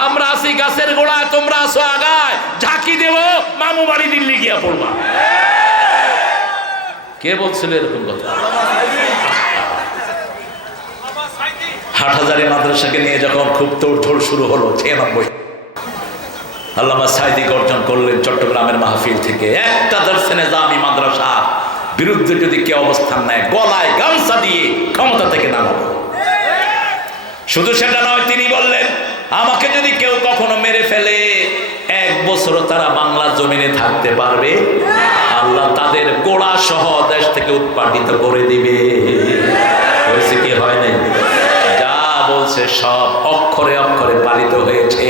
আমরা আছি গাছের গোড়ায়, তোমরা আসো আগায়, ঝাঁকি দেব মামু বাড়ি দিল্লি গিয়া পড়বা। কে বলছিল এরকম কথা? হাটহাজারী মাদ্রাসাকে নিয়ে যখন খুব তোড়ঝোড় শুরু হলো 96, আল্লামা সাইদি গর্জন করলেন চট্টগ্রামের মাহফিল থেকে, একটা দর্শে নিজামি মাদ্রাসা বিরুদ্ধে যদি কেউ অবস্থান নেয় গলায় গামছা দিয়ে ক্ষমতা থেকে নামাবো। শুধু সেটা নয়, তিনি বললেন আমাকে যদি কেউ কখনো মেরে ফেলে 1 বছরও তারা বাংলার জমিনে থাকতে পারবে, আল্লাহ তাদের গোড়া সহ দেশ থেকে উৎপাদিত করে দিবে। হয়েছে কি হয় নাই? যা বলছে সব অক্ষরে অক্ষরে পালিত হয়েছে।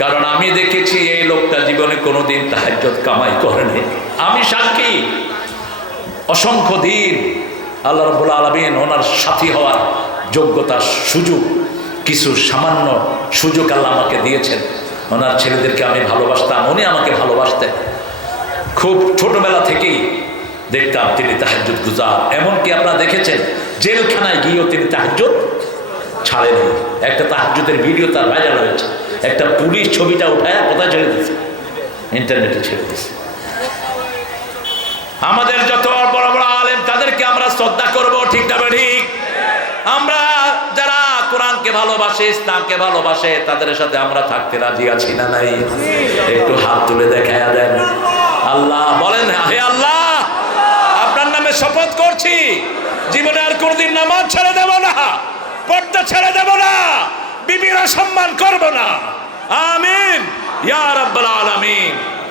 কারণ আমি দেখেছি এই লোকটা জীবনে কোনোদিন তাহাজ্জুদ কামাই করেনি। আমি সাক্ষী, অসংখ্য দিন আল্লাহ রাব্বুল আলামিন ওনার সাথী হওয়ার যোগ্যতা, সুযোগ, কিছু সামান্য সুযোগ আল্লাহ আমাকে দিয়েছেন। ওনার ছেলেদেরকে আমি ভালোবাসতাম, উনি আমাকে ভালোবাসতেন। খুব ছোটবেলা থেকেই দেখতাম তিনি তাহাজ্জুদ গুজার। এমনকি আপনারা দেখেছেন জেলখানায় গিয়েও তিনি তাহাজ্জুদ ছাড়েনি। একটা তাহাজ্জুদের ভিডিও তার ভাইরাল হয়েছে, একটা পুলিশ ছবিটা উঠায় কোথায় ছেড়ে দিয়েছে, ইন্টারনেটে ছেড়ে দিয়েছে। আমাদের যত বড় বড় আলেম তাদেরকে আমরা শ্রদ্ধা করব, ঠিক না ঠিক? আমরা যারা কোরআনকে ভালোবাসে, ইসলামকে ভালোবাসে, তাদের সাথে আমরা থাকতে রাজি আছি না নাই? একটু হাত তুলে দেখায়া দেন। আল্লাহ বলেন, হে আল্লাহ, আপনার নামে শপথ করছি জীবনে আর কোনদিন নামাজ ছেড়ে দেব না, পর্দা ছেড়ে দেব না, বিবির সম্মান করব না। আমিন ইয়া রাব্বাল আলামিন।